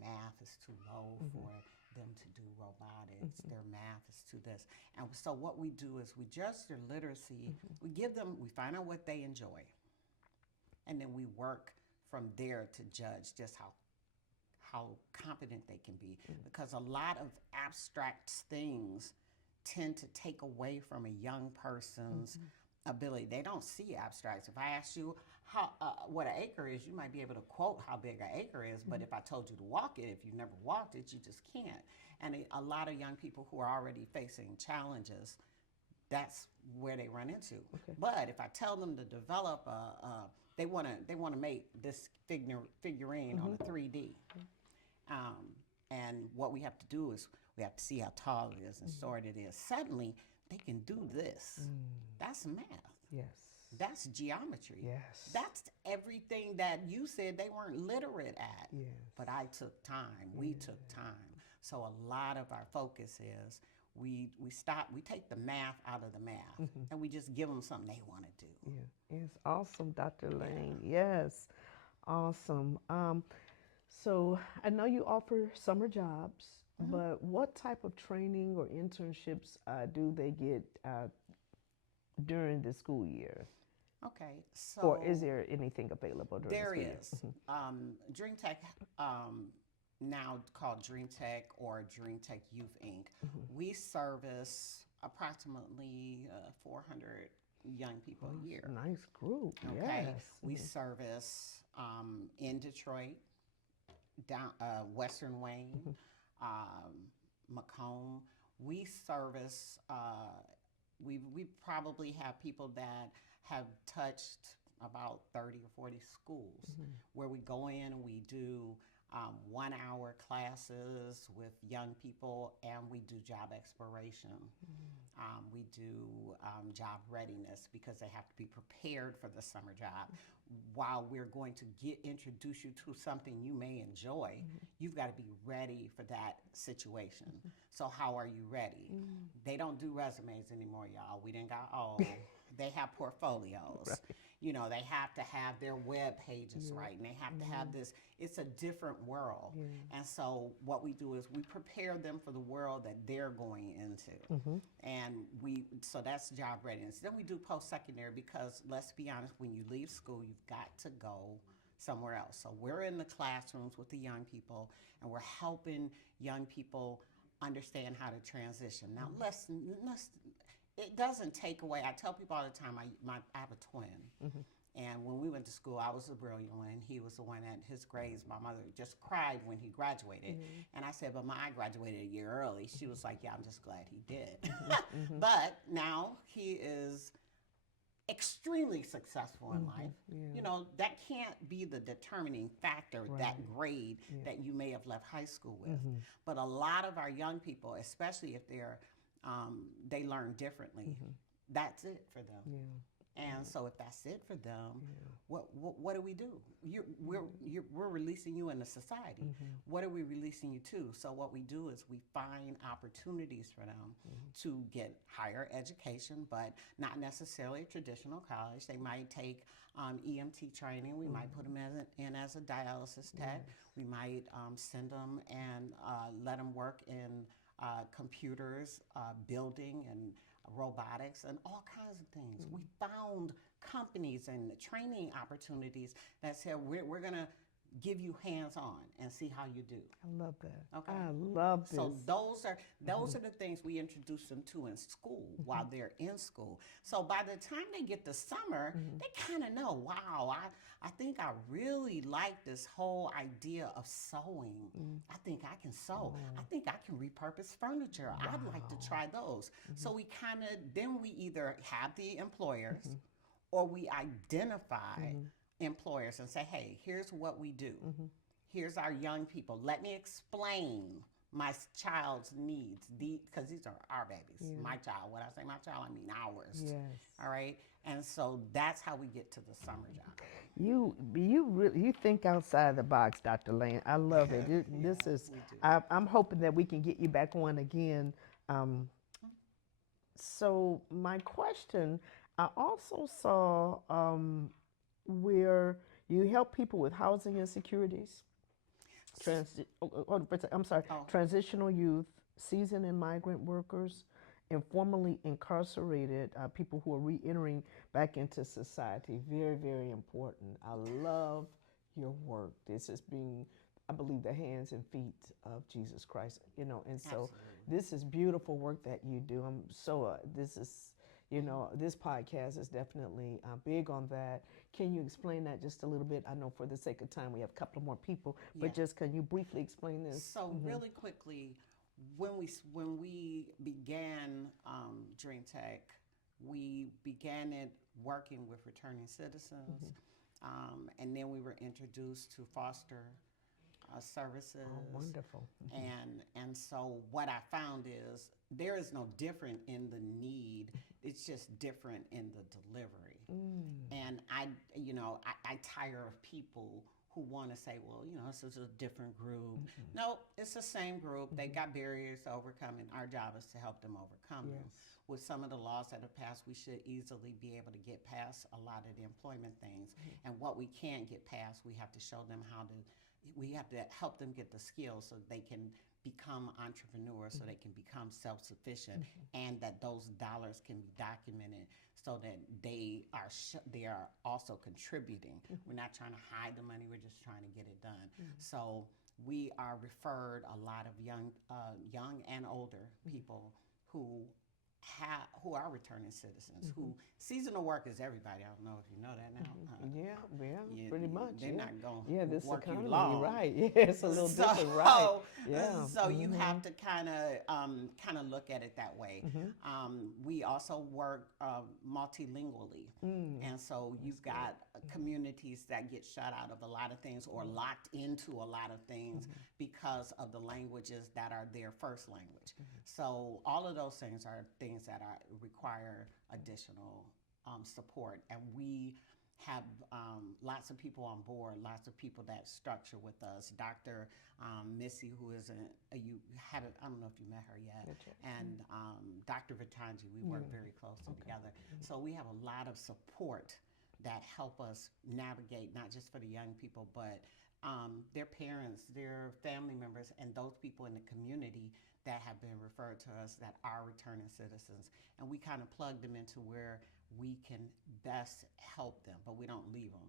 math is too low for them to do robotics. Their math is too this. And so what we do is we judge their literacy. We find out what they enjoy. And then we work from there to judge just how competent they can be. Because a lot of abstract things tend to take away from a young person's ability. They don't see abstracts. If I ask you, how what an acre is, you might be able to quote how big an acre is, but if I told you to walk it, if you've never walked it, you just can't. And a lot of young people who are already facing challenges, that's where they run into. But if I tell them to develop they want to make this figurine on a 3D. And what we have to do is we have to see how tall it is and short it is. Suddenly, they can do this. That's math. Yes. That's geometry. Yes. That's everything that you said they weren't literate at. Yes. But I took time. We took time. So a lot of our focus is we take the math out of the math and we just give them something they want to do. Yeah. It's awesome, Dr. Lane. Yes. Awesome. So I know you offer summer jobs, but what type of training or internships do they get during the school year? Okay, so Or is there anything available during there the school is year? Dream Tech, now called Dream Tech or Dream Tech Youth Inc. We service approximately 400 young people a year. Nice group. Okay, Yes. we service in Detroit, down Western Wayne, Macomb. We service. We probably have people that have touched about 30 or 40 schools where we go in and we do 1 hour classes with young people, and we do job exploration. We do job readiness because they have to be prepared for the summer job. While we're going to introduce you to something you may enjoy, you've got to be ready for that situation. So how are you ready? They don't do resumes anymore, y'all. We didn't got old. They have portfolios. Right. You know, they have to have their web pages right, and they have to have this. It's a different world. And so what we do is we prepare them for the world that they're going into. And so that's job readiness. Then we do post-secondary because, let's be honest, when you leave school, you've got to go somewhere else. So we're in the classrooms with the young people, and we're helping young people understand how to transition. Now, it doesn't take away. I tell people all the time, I have a twin. And when we went to school, I was the brilliant one. He was the one at his grades. My mother just cried when he graduated. And I said, but I graduated a year early. She was like, yeah, I'm just glad he did. But now he is extremely successful in life. You know, that can't be the determining factor, that grade that you may have left high school with. But a lot of our young people, especially if they learn differently, that's it for them. And so if that's it for them, what do we do? We're releasing you into society. What are we releasing you to? So what we do is we find opportunities for them to get higher education, but not necessarily a traditional college. They might take EMT training. We might put them in as a dialysis tech. We might send them and let them work in computers, building, and robotics, and all kinds of things. We found companies and training opportunities that said we're going to give you hands-on and see how you do. I love that. Okay. I love this. So those are the things we introduce them to in school while they're in school. So by the time they get to summer, they kind of know, wow, I think I really like this whole idea of sewing. I think I can sew. I think I can repurpose furniture. I'd like to try those. So we then we either have the employers or we identify employers and say, hey, here's what we do. Here's our young people. Let me explain my child's needs, because these are our babies. My child. When I say my child, I mean ours. Yes. All right. And so that's how we get to the summer job. You think outside the box, Dr. Lane. I love it. This is. I'm hoping that we can get you back on again. So my question, I also saw where you help people with housing insecurities. Transitional youth, seasoned and migrant workers, and formerly incarcerated people who are re-entering back into society. Very, very important. I love your work. This is being, I believe, the hands and feet of Jesus Christ, and so this is beautiful work that you do. You know, this podcast is definitely big on that. Can you explain that just a little bit? I know for the sake of time we have a couple of more people, but Yeah. just can you briefly explain this? So really quickly, when we began Dream Tech, we began it working with returning citizens, and then we were introduced to foster services. Oh, wonderful. And so what I found is there is no different in the need. It's just different in the delivery. And I tire of people who want to say, well, this is a different group. No, it's the same group. They got barriers to overcome, and our job is to help them overcome them. With some of the laws that have passed, we should easily be able to get past a lot of the employment things. And what we can't get past, we have to show them we have to help them get the skills so they can become entrepreneurs, so they can become self-sufficient, and that those dollars can be documented so that they are also contributing. We're not trying to hide the money, we're just trying to get it done. So we are referred a lot of young and older people who are returning citizens, who seasonal work is everybody. I don't know if you know that now. Yeah, pretty much. They're not going to this work economy, you long. Right. Yeah, it's a little different, right. Yeah. So you have to kind of look at it that way. We also work multilingually. And so you've got communities that get shut out of a lot of things or locked into a lot of things because of the languages that are their first language. So all of those things are things that require additional support. And we have lots of people on board, lots of people that structure with us. Dr. Missy, who is I don't know if you met her yet, and Dr. Vitanji, we work very closely together. So we have a lot of support that help us navigate, not just for the young people, but their parents, their family members, and those people in the community that have been referred to us that are returning citizens. And we kind of plug them into where we can best help them, but we don't leave them.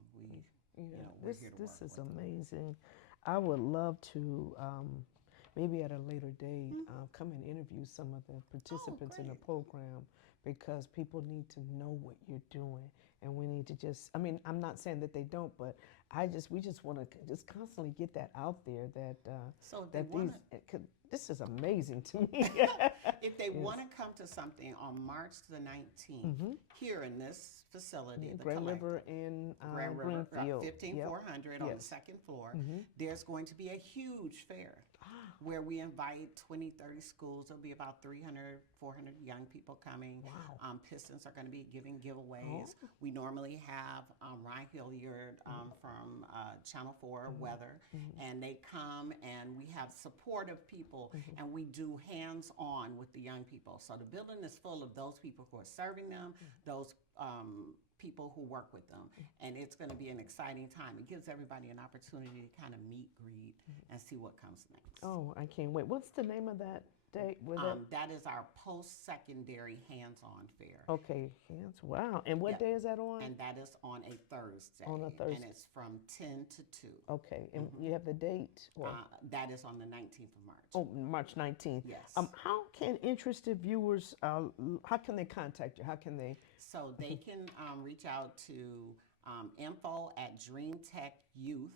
We're here to work This is with them. amazing. I would love to maybe at a later date come and interview some of the participants in the program, because people need to know what you're doing, and we need to I'm not saying that they don't, but we just want to just constantly get that out there that So if they this is amazing to me. if they want to come to something on March the 19th here in this facility, the Grand Collective, River in Grand River, Greenfield, 15400 on the second floor, there's going to be a huge fair where we invite 20, 30 schools. There'll be about 300, 400 young people coming. Wow. Pistons are going to be giving giveaways. We normally have Ryan Hilliard from Channel 4 Weather, and they come, and we have supportive people, and we do hands-on with the young people. So the building is full of those people who are serving them, those people who work with them, and it's going to be an exciting time. It gives everybody an opportunity to kind of meet, greet, and see what comes next. Oh, I can't wait. What's the name of that day? That is our post-secondary hands-on fair. Okay, wow. And what day is that on? And that is on a Thursday. On a Thursday. And it's from 10 to 2. Okay, and you have the date? That is on the 19th of March. Oh, March 19th. Yes. How can interested viewers, how can they contact you? How can they? So they can reach out to info@dreamtechyouth.com.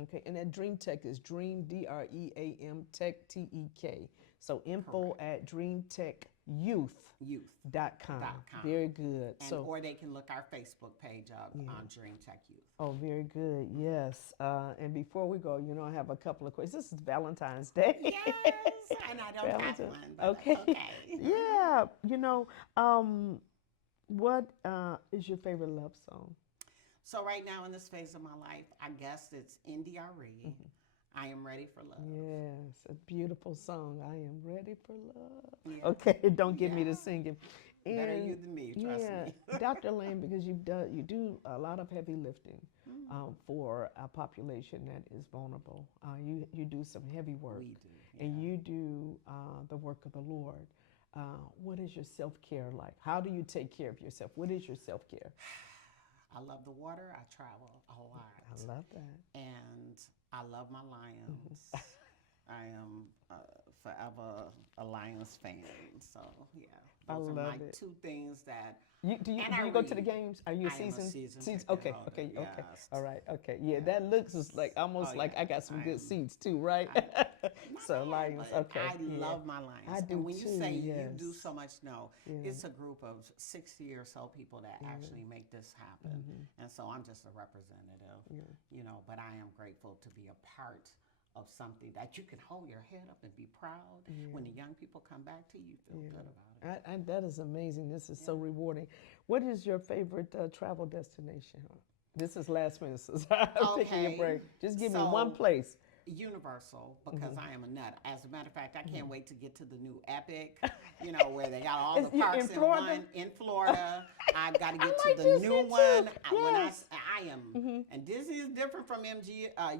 Okay, and that Dream Tech is Dream, DREAM, Tech, TEK. So info@dreamtechyouth.com. Very good. Or they can look our Facebook page up on Dream Tech Youth. Oh, very good. Yes. And before we go, I have a couple of questions. This is Valentine's Day. Yes, and I don't have one, but okay. That's okay. Yeah. What is your favorite love song? So right now in this phase of my life, I guess it's NDRE. I Am Ready for Love. Yes, a beautiful song. I am ready for love. Yeah. Okay, don't get me to singing. Better you than me, trust me. Dr. Lane, because you do a lot of heavy lifting for a population that is vulnerable. You do some heavy work. We do. Yeah. And you do the work of the Lord. What is your self-care like? How do you take care of yourself? What is your self-care? I love the water. I travel a lot. I love that. And I love my lions. I am forever a Lions fan. So yeah, I those are my love it. two things that. Do And you I go to the read. games? Are you a I am a season? season Okay, ticket holder, okay, okay. yes. All right, okay. Yeah, that looks is like almost Oh, like yeah. I got some I good am- seats too, right? Not So bad, Lions, but okay. I Yeah. love my Lions. I do and when you too, say yes. you do so much, no, Yeah. it's a group of 60 or so people that actually make this happen. Mm-hmm. And so I'm just a representative, you know, but I am grateful to be a part of something that you can hold your head up and be proud. When the young people come back to you, you feel good about it. That is amazing. This is so rewarding. What is your favorite travel destination? This is last minute, so I'm taking your Okay, break. Just give me one so- place. Universal, because I am a nut. As a matter of fact, I can't wait to get to the new Epic, where they got all the Is- you parks in in Florida? one in Florida. I've got to get like to the Disney new too. one. When Yes. I am, and Disney is different from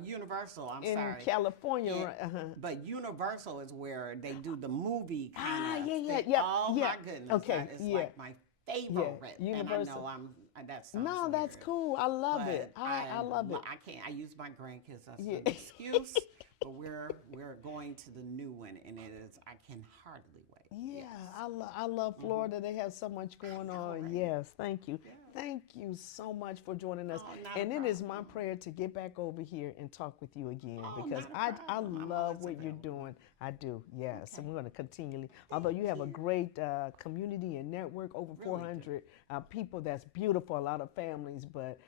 Universal. I'm In sorry. California, Yeah, right? Uh-huh. But Universal is where they do the movie kind of yeah, thing. yeah, Oh yeah. my goodness, Okay, that is yeah. like my favorite. And I Universal. know that sounds No, that's weird. cool. I love it. But I love it. I can't. I use my grandkids as Yeah. an excuse. But we're going to the new one, and it is. I can hardly wait. Yeah, I love Florida. They have so much going on. right? Yes, thank you. Thank you so much for joining us. Oh, not a And it is my problem. prayer to get back over here and talk with you again Oh, because not a I problem. I'm love always what you're available. doing. I do, yes. And we're going to continually, although you have a great community and network, over 400 people. That's beautiful, a lot of families, but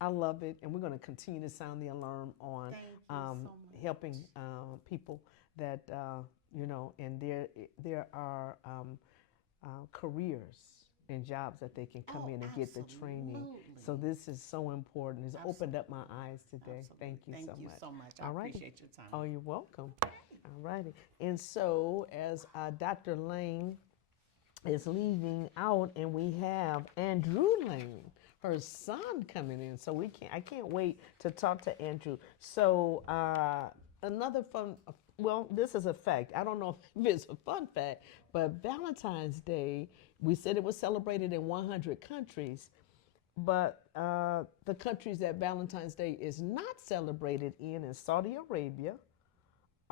I love it. And we're going to continue to sound the alarm on Thank you so much. helping people that, and there are careers and jobs that they can come Oh, in and get the training. So absolutely. this is so important. It's opened up my eyes today. Thank you Thank so you much. so much. I All righty. appreciate your time. Oh, you're welcome. All righty. And so as Dr. Lane is leaving out, and we have Andrew Lane, her son, coming in. So I can't wait to talk to Andrew. So another fun, well, this is a fact. I don't know if it's a fun fact, but Valentine's Day, we said it was celebrated in 100 countries, but the countries that Valentine's Day is not celebrated in is Saudi Arabia,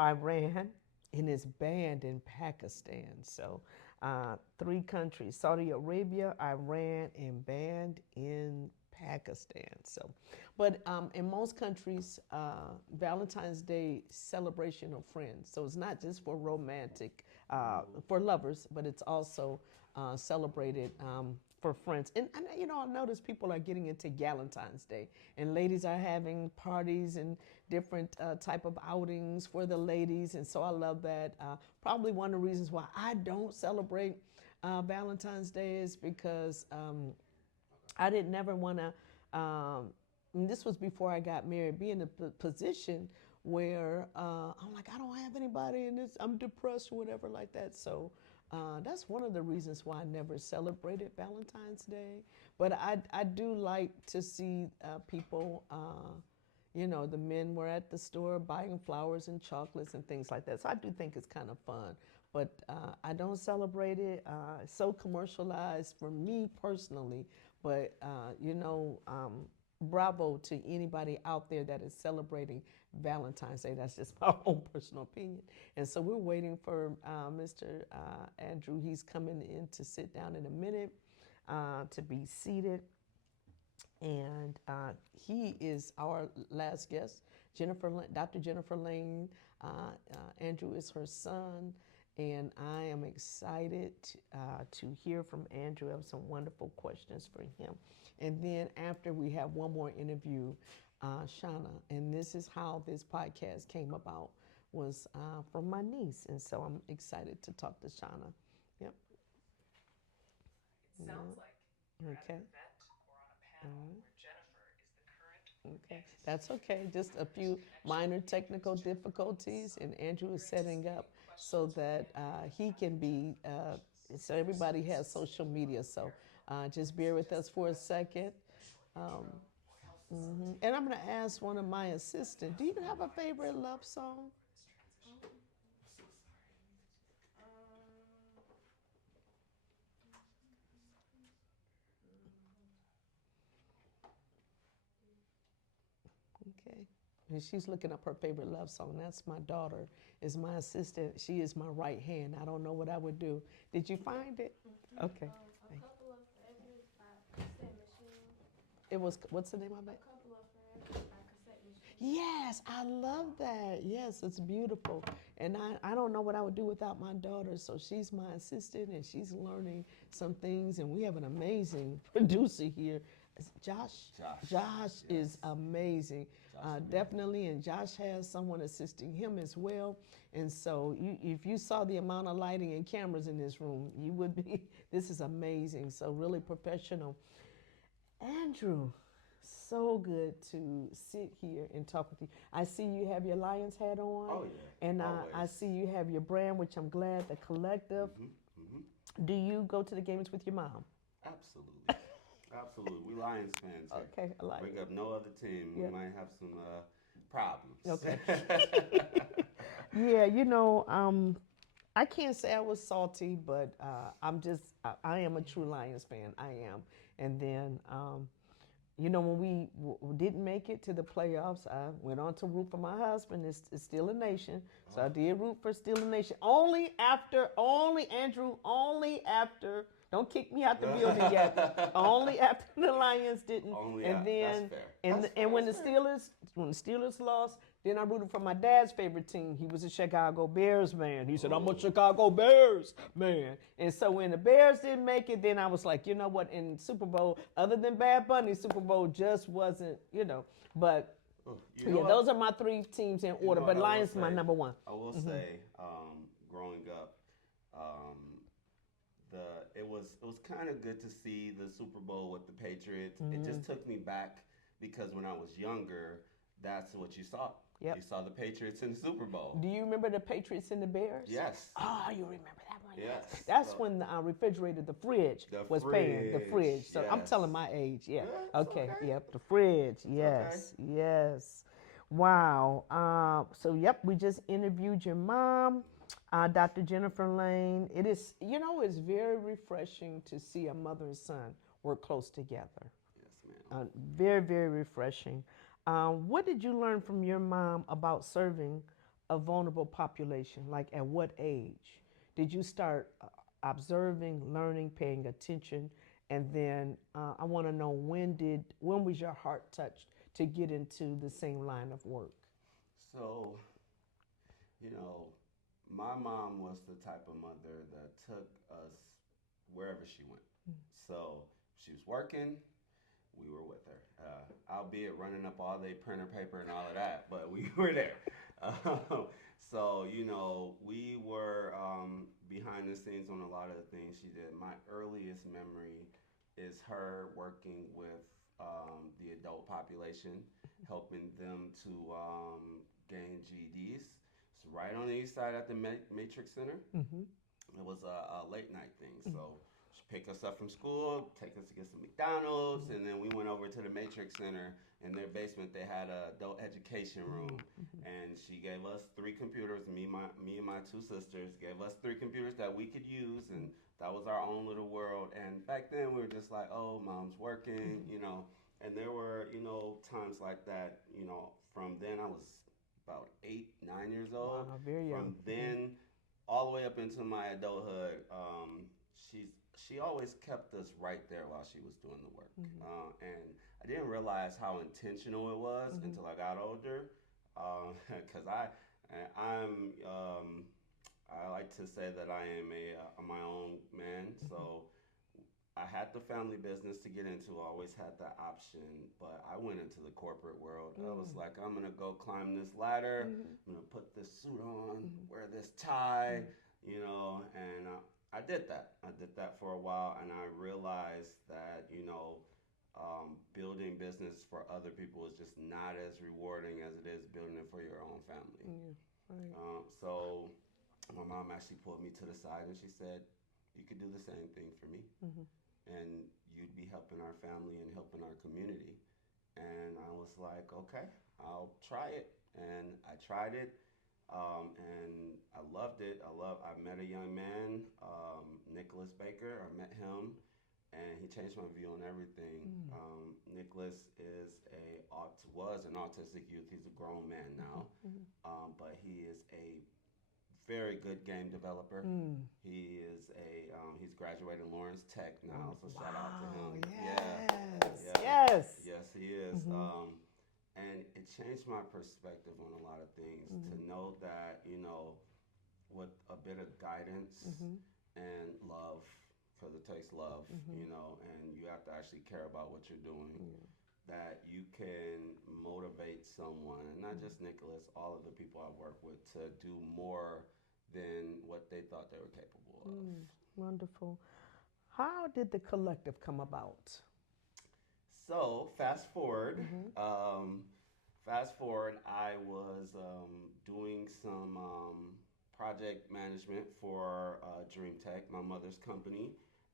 Iran, and it's banned in Pakistan. So 3 countries: Saudi Arabia, Iran, and banned in Pakistan. So, but in most countries, Valentine's Day celebration of friends. So it's not just for romantic, for lovers, but it's also celebrated for friends. And I notice people are getting into Galentine's Day, and ladies are having parties and different type of outings for the ladies. And so I love that. Probably one of the reasons why I don't celebrate Valentine's Day is because I didn't never want to, and this was before I got married, be in a position where I'm like, I don't have anybody and I'm depressed or whatever like that. So that's one of the reasons why I never celebrated Valentine's Day. But I do like to see people, the men were at the store buying flowers and chocolates and things like that. So I do think it's kind of fun. But I don't celebrate it. It's so commercialized for me personally. But, bravo to anybody out there that is celebrating Valentine's Day. That's just my own personal opinion. And so we're waiting for Mr. Andrew. He's coming in to sit down in a minute, to be seated. And he is our last guest, Dr. Jennifer Lane. Andrew is her son. And I am excited to hear from Andrew. I have some wonderful questions for him. And then after, we have one more interview, Shauna. And this is how this podcast came about, was from my niece. And so I'm excited to talk to Shauna. Yep. It sounds like you're at Okay. an event or on a panel where Jennifer is the current Okay, that's okay. Just a few minor technical difficulties, and Andrew is setting up so that he can be, so everybody has social media. So just bear with us for a second. And I'm going to ask one of my assistants, do you have a favorite love song? Okay. And she's looking up her favorite love song. That's my daughter, is my assistant. She is my right hand. I don't know what I would do. Did you find it? Okay. A couple of favorites by Cassette Machine. It was, what's the name of it? A couple of favorites by Cassette Machine. Yes, I love that. Yes, it's beautiful. And I don't know what I would do without my daughter. So she's my assistant and she's learning some things. And we have an amazing producer here. It's Josh. Josh is amazing. Definitely. And Josh has someone assisting him as well. And so if you saw the amount of lighting and cameras in this room, you would be, this is amazing. So really professional. Andrew, so good to sit here and talk with you. I see you have your Lions hat on. Oh, yeah. And Always. I see you have your brand, which I'm glad, the Collective. Do you go to the games with your mom? Absolutely. Absolutely. We Lions fans here. Okay, I like Bring it. up no other team. Yeah. We might have some problems. Okay. Yeah, you know, I can't say I was salty, but I am a true Lions fan. I am. And then, you know, when we didn't make it to the playoffs, I went on to root for my husband. It's Still a Nation. So I did root for Still a Nation. Only after, don't kick me out the building yet. Only after the Lions didn't. And then, when the Steelers lost, then I rooted for my dad's favorite team. He was a Chicago Bears man. He said, I'm a Chicago Bears man. And so when the Bears didn't make it, then I was like, you know what, in Super Bowl, other than Bad Bunny, Super Bowl just wasn't, you know. But those are my three teams in order. But Lions is my number one. I will say, growing up, it was kind of good to see the Super Bowl with the Patriots. It just took me back because when I was younger, that's what you saw. Yep. You saw the Patriots in the Super Bowl. Do you remember the Patriots and the Bears? Yes. Oh, you remember that one? Yes. That's when the refrigerator, the fridge was paying. The fridge. So I'm yes. telling my age. Yeah. Yeah, Okay. okay. Yep. The fridge. Yes. Yes. Wow. So yep, we just interviewed your mom, Dr. Jennifer Lane. It is, you know, it's very refreshing to see a mother and son work close together. Yes, ma'am. Very, very refreshing. What did you learn from your mom about serving a vulnerable population? Like at what age? Did you start observing, learning, paying attention? And then I want to know when was your heart touched to get into the same line of work? So, you know, my mom was the type of mother that took us wherever she went. So she was working, we were with her. Albeit running up all day printer paper and all of that, but we were there. So, you know, we were behind the scenes on a lot of the things she did. My earliest memory is her working with the adult population, helping them to gain GEDs. It's right on the east side at the Matrix Center. It was a late night thing. So she picked us up from school, take us to get some McDonald's, and then we went over to the Matrix Center. In their basement, they had an adult education room, and she gave us 3 computers. Me and my 2 sisters gave us 3 computers that we could use, and that was our own little world. And back then, we were just like, oh, mom's working, you know. And there were, you know, times like that, you know. From then, I was about 8, 9 years old. Wow, very young. From then all the way up into my adulthood, she always kept us right there while she was doing the work. And I didn't realize how intentional it was until I got older, because I like to say that I am my own man. So I had the family business to get into. I always had that option, but I went into the corporate world. I was like, I'm gonna go climb this ladder. I'm gonna put this suit on, wear this tie, you know, and I did that. I did that for a while, and I realized that, you know, building business for other people is just not as rewarding as it is building it for your own family. So my mom actually pulled me to the side and she said, you could do the same thing for me, and you'd be helping our family and helping our community. And I was like, okay, I'll try it. And I tried it, and I loved it. I met a young man, Nicholas Baker. I met him, and he changed my view on everything. Nicholas was an autistic youth. He's a grown man now, but he is a very good game developer. He's graduated Lawrence Tech now, so shout out to him. Yes, he is. And it changed my perspective on a lot of things to know that, with a bit of guidance and love, because it takes love, and you have to actually care about what you're doing, that you can motivate someone, and not just Nicholas, all of the people I work with, to do more than what they thought they were capable of. Wonderful. How did the collective come about? So fast forward, I was doing some project management for Dream Tech, my mother's company,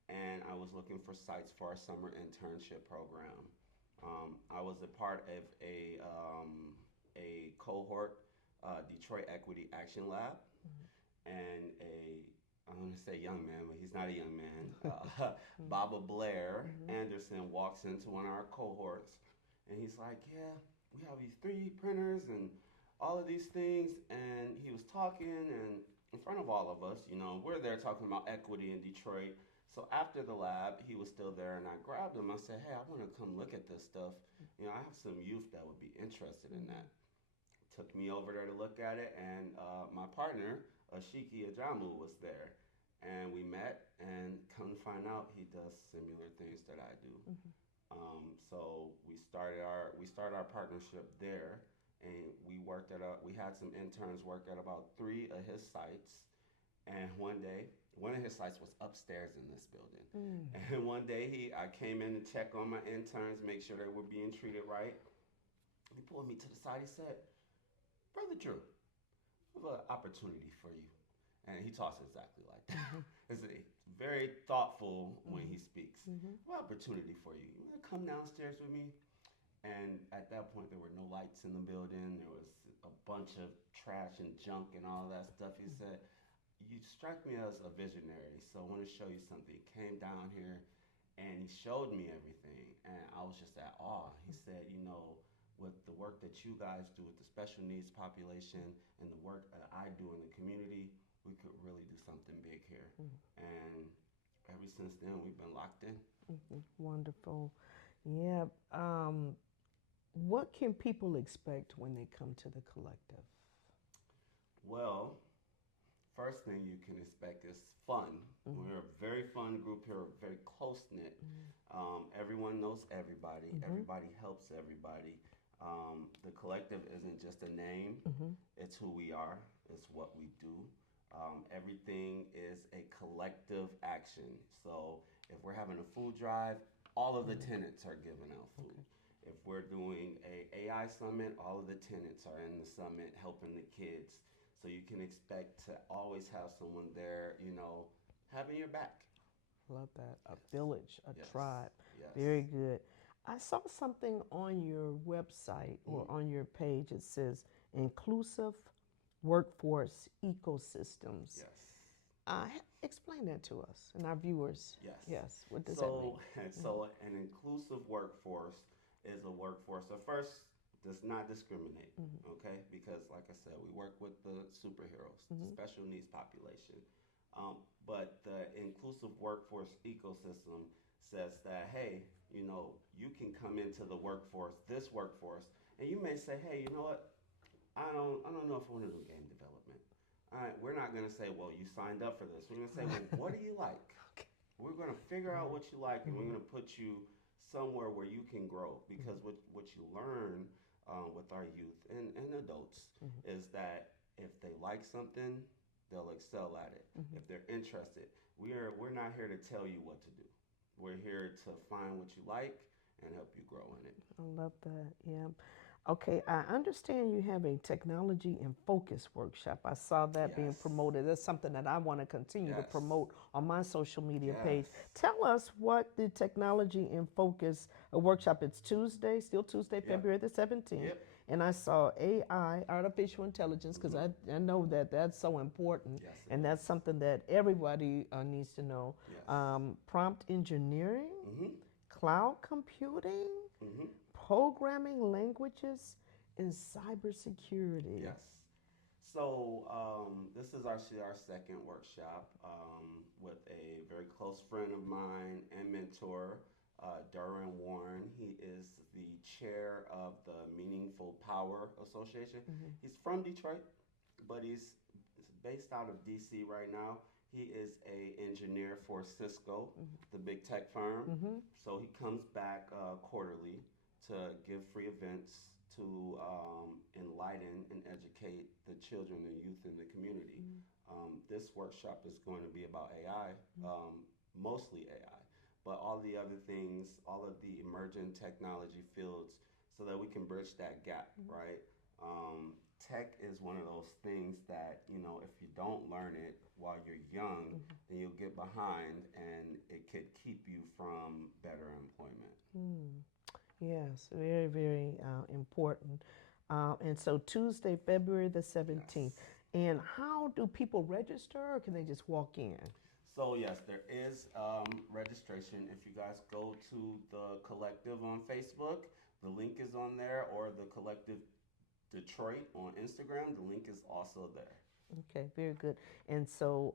and I was looking for sites for our summer internship program. I was a part of a cohort, Detroit Equity Action Lab, and I want to say young man, but he's not a young man. Baba Blair Anderson walks into one of our cohorts, and he's like, yeah, we have these 3D printers and all of these things. And he was talking, and in front of all of us, we're there talking about equity in Detroit. So after the lab, he was still there, and I grabbed him. I said, hey, I want to come look at this stuff. I have some youth that would be interested in that. Took me over there to look at it, and my partner, Ashiki Ajamu, was there. And we met, and come to find out, he does similar things that I do. So we started our partnership there, and we had some interns work at about 3 of his sites. And one day, one of his sites was upstairs in this building. And one day I came in to check on my interns, make sure they were being treated right. He pulled me to the side. He said, Brother Drew, I have an opportunity for you. And he talks exactly like that. It's very thoughtful when he speaks. What opportunity for you? You want to come downstairs with me? And at that point, there were no lights in the building. There was a bunch of trash and junk and all that stuff. He said, you strike me as a visionary, so I want to show you something. He came down here, and he showed me everything, and I was just at awe. He said, with the work that you guys do with the special needs population and the work that I do in the community, we could really do something big here. And ever since then, we've been locked in. Wonderful. Yeah. What can people expect when they come to the collective? Well, first thing you can expect is fun. We're a very fun group here, very close-knit. Everyone knows everybody. Everybody helps everybody. The collective isn't just a name. It's who we are. It's what we do. Everything is a collective action. So if we're having a food drive, all of the tenants are giving out food. If we're doing a AI summit, all of the tenants are in the summit helping the kids. So you can expect to always have someone there, having your back. Love that. A village, a tribe. Very good. I saw something on your website or on your page. It says inclusive workforce ecosystems. Explain that to us and our viewers. Yes. What does that mean? So an inclusive workforce is a workforce that first does not discriminate, okay? Because like I said, we work with the superheroes, the special needs population. But the inclusive workforce ecosystem says that, hey, you can come into the workforce, this workforce, and you may say, hey, you know what? I don't know if I want to do game development. All right, we're not going to say, well, you signed up for this. We're going to say, well, what do you like? We're going to figure out what you like, and we're going to put you somewhere where you can grow. Because what you learn with our youth and adults is that if they like something, they'll excel at it. If they're interested, we're not here to tell you what to do. We're here to find what you like and help you grow in it. I love that. Yeah. Okay, I understand you have a technology and focus workshop. I saw that being promoted. That's something that I want to continue to promote on my social media page. Tell us what the technology and focus a workshop. It's Tuesday, still Tuesday, February the 17th. Yep. And I saw AI, artificial intelligence, because I know that that's so important. Yes, it and that's something that everybody needs to know. Yes. Prompt engineering, Mm-hmm. cloud computing, Mm-hmm. programming languages, and cybersecurity. Yes. So this is actually our second workshop with a very close friend of mine and mentor, Duran Warren. He is the chair of the Meaningful Power Association. He's from Detroit, but he's based out of DC right now. He is a engineer for Cisco, the big tech firm. So he comes back quarterly to give free events to enlighten and educate the children and youth in the community. This workshop is going to be about AI, mostly AI, but all the other things, all of the emerging technology fields, so that we can bridge that gap, right? Tech is one of those things that, you know, if you don't learn it while you're young, then you'll get behind and it could keep you from better employment. Yes, very, very important. And so Tuesday, February the 17th. Yes. And how do people register, or can they just walk in? So yes, there is registration. If you guys go to the Collective on Facebook, the link is on there, or the Collective Detroit on Instagram, the link is also there. Okay, very good. And so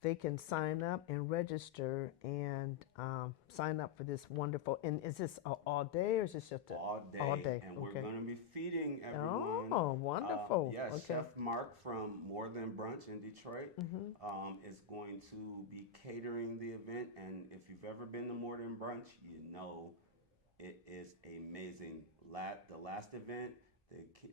they can sign up and register and sign up for this wonderful. And is this all day, or is this just All day. All day. And okay. we're going to be feeding everyone. Oh, wonderful. Yes, okay. Chef Mark from More Than Brunch in Detroit is going to be catering the event. And if you've ever been to More Than Brunch, you know it is amazing. The last event,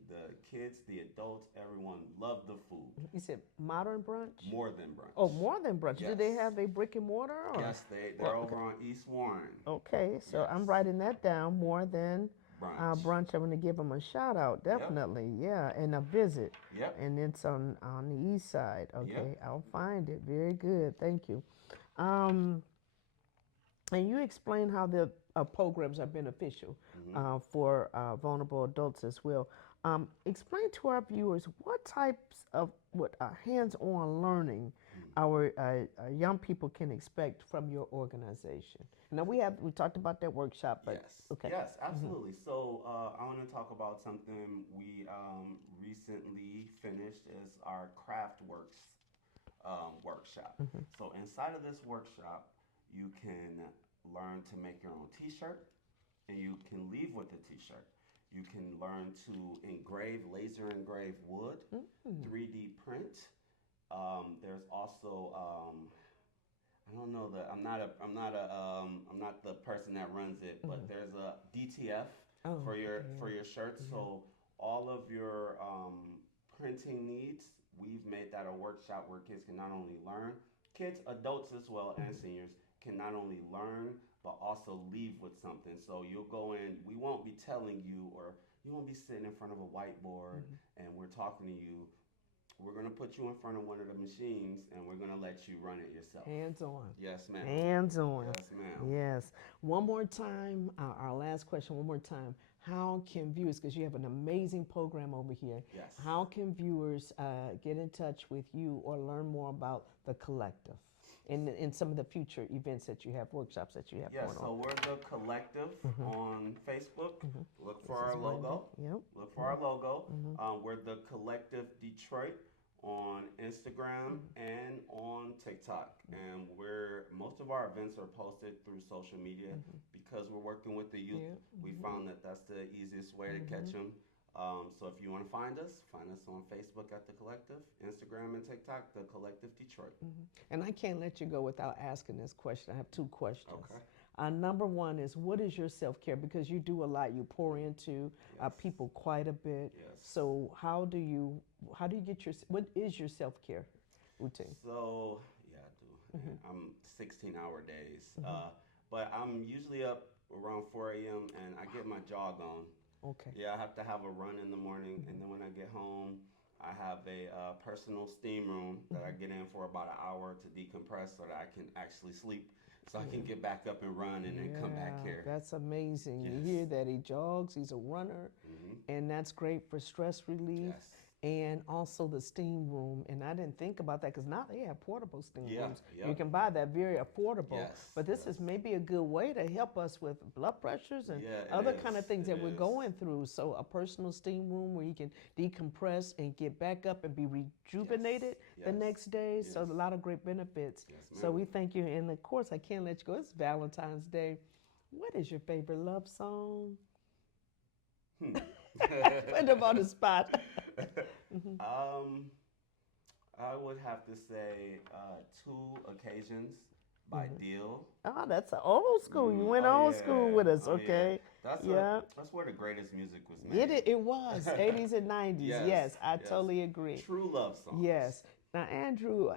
the kids, the adults, everyone loved the food. You said Modern Brunch? More Than Brunch. Oh, More Than Brunch. Do they Yes. have a brick and mortar? Or? Yes, they're over on East Warren. Okay, so I'm Yes. writing that down. More Than Brunch. Brunch. I'm going to give them a shout out, definitely. Yeah, and a visit. Yep. And it's on the east side. Okay, Yep. I'll find it. Very good. Thank you. And you explain how the programs are beneficial for vulnerable adults as well. Explain to our viewers what types of hands-on learning our young people can expect from your organization. Now we talked about that workshop, but Yes. okay. Yes, absolutely. So I want to talk about something we recently finished is our Craft Works workshop. So inside of this workshop, you can learn to make your own T-shirt, and you can leave with a T-shirt. You can learn to laser engrave wood, 3D print. There's also I don't know I'm not the person that runs it, but there's a DTF for your shirts. So all of your printing needs, we've made that a workshop where kids can not only learn, kids, adults as well, and seniors can not only learn but also leave with something. So you'll go in, we won't be telling you, or you won't be sitting in front of a whiteboard and we're talking to you. We're going to put you in front of one of the machines and we're going to let you run it yourself. Hands on. Yes, ma'am. Hands on. Yes, ma'am. Yes. One more time, our last question, one more time. How can viewers, because you have an amazing program over here, Yes. how can viewers get in touch with you or learn more about the Collective in some of the future events that you have, workshops that you have Yes, going so on? we're the Collective on Facebook. Look for our This is logo. Wendy. Yep. Look for our logo. We're the Collective Detroit on Instagram and on TikTok. And most of our events are posted through social media because we're working with the youth. Yeah. We found that that's the easiest way to catch them. So if you want to find us on Facebook at The Collective, Instagram and TikTok, The Collective Detroit. And I can't let you go without asking this question. I have two questions. Okay. Number one is, what is your self-care? Because you do a lot. You pour into Yes. people quite a bit. Yes. So how do you get what is your self-care routine? So, yeah, I do. I'm 16-hour days. But I'm usually up around 4 a.m. and I get my jog on. Okay. Yeah, I have to have a run in the morning, and then when I get home, I have a personal steam room that I get in for about an hour to decompress so that I can actually sleep. so I can get back up and run and then come back here. That's amazing. You Yes. hear that he jogs, he's a runner, and that's great for stress relief. Yes. And also the steam room, and I didn't think about that because now they have portable steam Yeah, rooms. yep. You can buy that very affordable. Yes, But this is maybe a good way to help us with blood pressures and Yeah, it other kind of is, things it that we're is. going through. So a personal steam room where you can decompress and get back up and be rejuvenated the yes, next day. So a yes. lot of great benefits. Yes, So ma'am. we thank you, and of course I can't let you go. It's Valentine's Day. What is your favorite love song? Put them on the spot. I would have to say Two Occasions by Deal. Oh, that's an old school. You went Oh, old school yeah. with us, Oh, yeah. okay? That's Yeah. that's where the greatest music was made. It was 80s and 90s. Yes, Yes, I yes. totally agree. True love songs. Yes. Now, Andrew,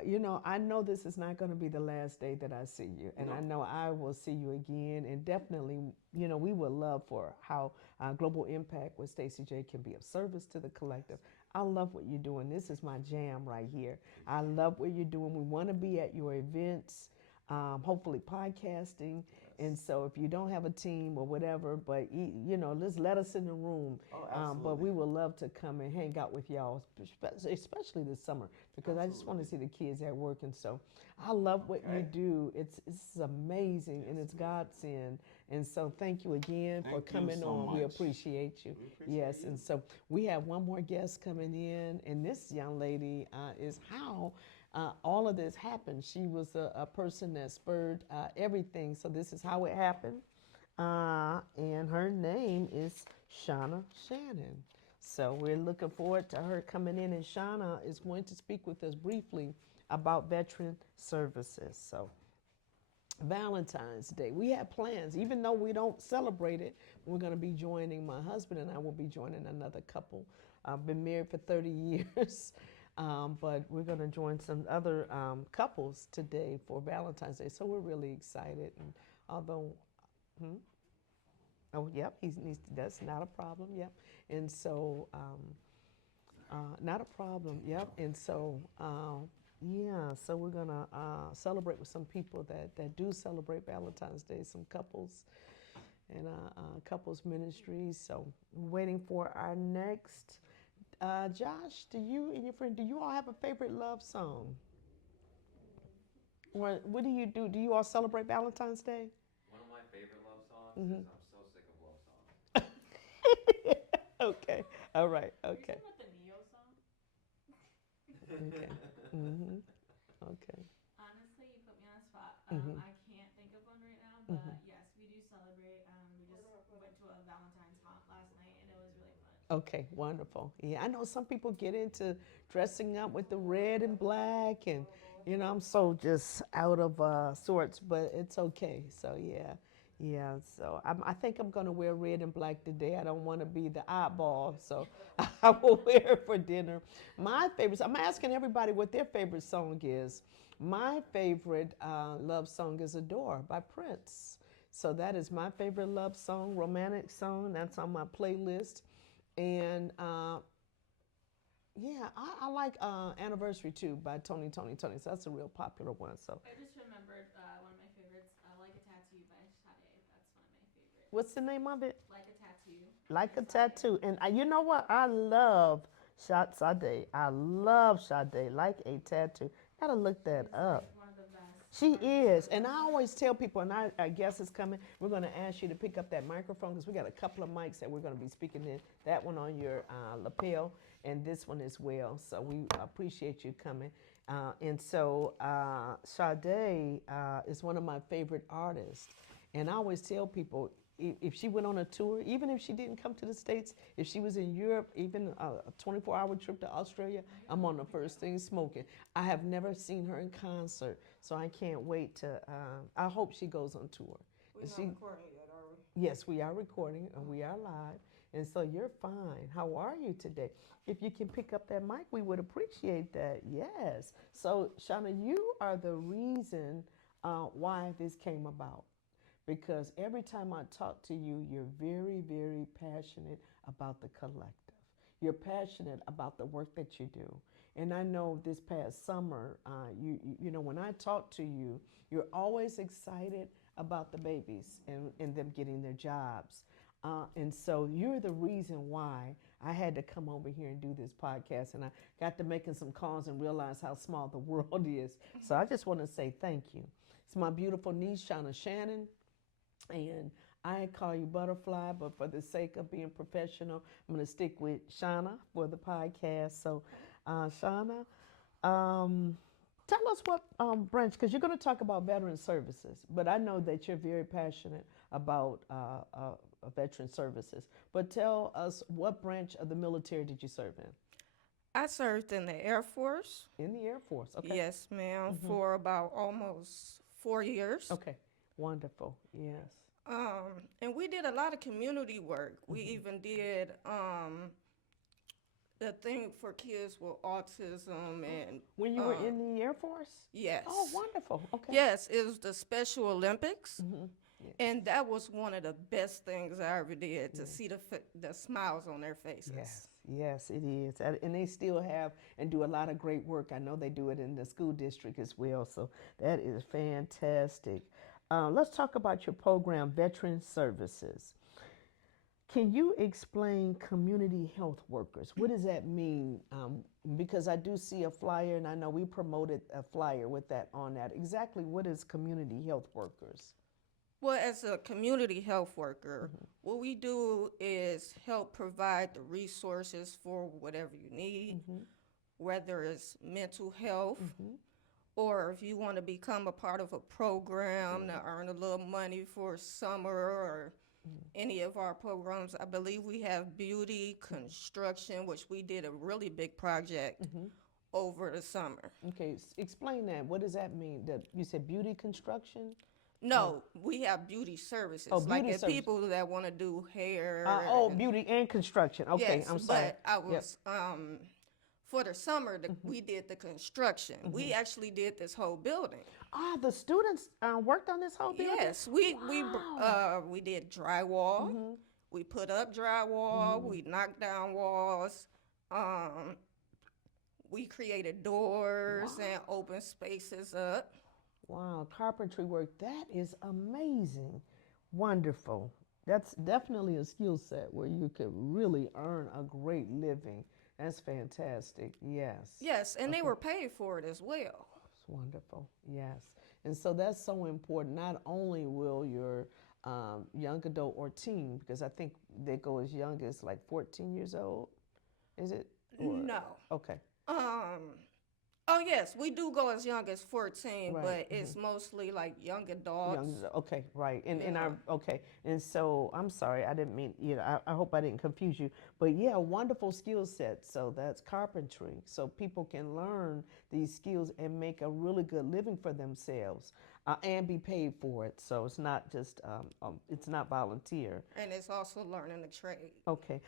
I know this is not going to be the last day that I see you, and I know I will see you again. And definitely, we would love for how Global Impact with Stacey J can be of service to the collective. I love what you're doing. This is my jam right here. I love what you're doing. We want to be at your events, hopefully podcasting. And so if you don't have a team or whatever, but just let us in the room. Oh, But we would love to come and hang out with y'all, especially this summer, because I just want to see the kids at work. And so I love what you do. It's amazing, and it's Godsend. And so thank you again for Thank you coming so on. We much. appreciate you. We appreciate Yes, you. and so we have one more guest coming in, and this young lady is how all of this happened. She was a person that spurred everything. So this is how it happened. And her name is Shauna Shannon. So we're looking forward to her coming in, and Shauna is going to speak with us briefly about veteran services. So Valentine's Day, we have plans. Even though we don't celebrate it, we're going to be joining, my husband and I will be joining another couple. I've been married for 30 years. But we're going to join some other couples today for Valentine's Day. So we're really excited. And although, oh, yep, that's not a problem. Yep. And so, not a problem. Yep. And so, yeah, so we're going to celebrate with some people that do celebrate Valentine's Day, some couples and couples ministries. So we're waiting for our next. Josh, do you and your friend, do you all have a favorite love song? Or what do you do? Do you all celebrate Valentine's Day? One of my favorite love songs is I'm so sick of love songs. Okay. All right. Okay. With the Neo song? Okay. Okay. Honestly, you put me on the spot. Mhm. I can't think of one right now, but yes, we do celebrate. We just went to a Valentine's haunt last night, and it was really fun. Okay. Wonderful. Yeah, I know some people get into dressing up with the red and black, and I'm so just out of sorts, but it's okay. So yeah. Yeah, so I think I'm going to wear red and black today. I don't want to be the oddball, so I will wear it for dinner. My favorite, I'm asking everybody what their favorite song is. My favorite love song is Adore by Prince. So that is my favorite love song, romantic song. That's on my playlist. And yeah, I like Anniversary too by Tony. So that's a real popular one. So I just remembered one of my favorites, Like a Tattoo by Sade. That's one of my favorites. what's the name of it? Like a Tattoo. Like a Tattoo. And you know what? I love Sade. I love Sade, Like a Tattoo. Gotta look that up. One of the best. She is. And I always tell people, and I guess it's coming, we're going to ask you to pick up that microphone because we got a couple of mics that we're going to be speaking in. That one on your lapel and this one as well. So we appreciate you coming. And so Sade is one of my favorite artists. And I always tell people, if she went on a tour, even if she didn't come to the States, if she was in Europe, even a 24-hour trip to Australia, I'm on the first thing smoking. I have never seen her in concert, so I can't wait to, I hope she goes on tour. We're not recording yet, are we? Yes, we are recording and we are live. And so you're fine. How are you today? If you can pick up that mic, we would appreciate that. Yes. So, Shauna, you are the reason why this came about. Because every time I talk to you, you're very, very passionate about the collective. You're passionate about the work that you do. And I know this past summer, you know, when I talk to you, you're always excited about the babies and them getting their jobs. And so you're the reason why I had to come over here and do this podcast. And I got to making some calls and realize how small the world is. So I just want to say thank you. It's my beautiful niece, Shauna Shannon. And I call you Butterfly, but for the sake of being professional, I'm going to stick with Shauna for the podcast. So, Shauna, tell us what branch, because you're going to talk about veteran services, but I know that you're very passionate about veteran services. But tell us, what branch of the military did you serve in? I served in the Air Force. In the Air Force, okay. Yes, ma'am, for about almost 4 years. Okay, wonderful, yes. And we did a lot of community work. We even did the thing for kids with autism and When you were in the Air Force? yes. Oh, wonderful, okay. Yes, it was the Special Olympics. Yeah. And that was one of the best things I ever did, to see the smiles on their faces. Yes, yes, it is. And they still have and do a lot of great work. I know they do it in the school district as well. So that is fantastic. Let's talk about your program, Veteran Services. Can you explain community health workers? What does that mean? Because I do see a flyer, and I know we promoted a flyer with that on that. Exactly what is community health workers? Well, as a community health worker, what we do is help provide the resources for whatever you need, whether it's mental health, or if you want to become a part of a program to earn a little money for summer or any of our programs. I believe we have beauty, construction, which we did a really big project over the summer. Okay, explain that. What does that mean? You said beauty construction? No, we have beauty services. Oh, like beauty if service. people that want to do hair. and- Beauty and construction. Okay, yes, I'm sorry. but I was for the summer. We did the construction. We actually did this whole building. The students worked on this whole building? Yes, we did drywall. We put up drywall. We knocked down walls. We created doors and open spaces up. Wow, carpentry work. That is amazing. Wonderful. That's definitely a skill set where you could really earn a great living. That's fantastic. Yes. Yes, and they were paid for it as well. It's wonderful. Yes. And so that's so important. Not only will your young adult or teen, because I think they go as young as like 14 years old. Is it? Or- No. Okay. Oh yes, we do go as young as 14, Right, but it's mostly like young adults. Okay, right. And Yeah. okay. And so I'm sorry, I didn't mean, I hope I didn't confuse you. But yeah, wonderful skill set. So that's carpentry. So people can learn these skills and make a really good living for themselves and be paid for it. So it's not just, it's not volunteer. And it's also learning the trade. Okay.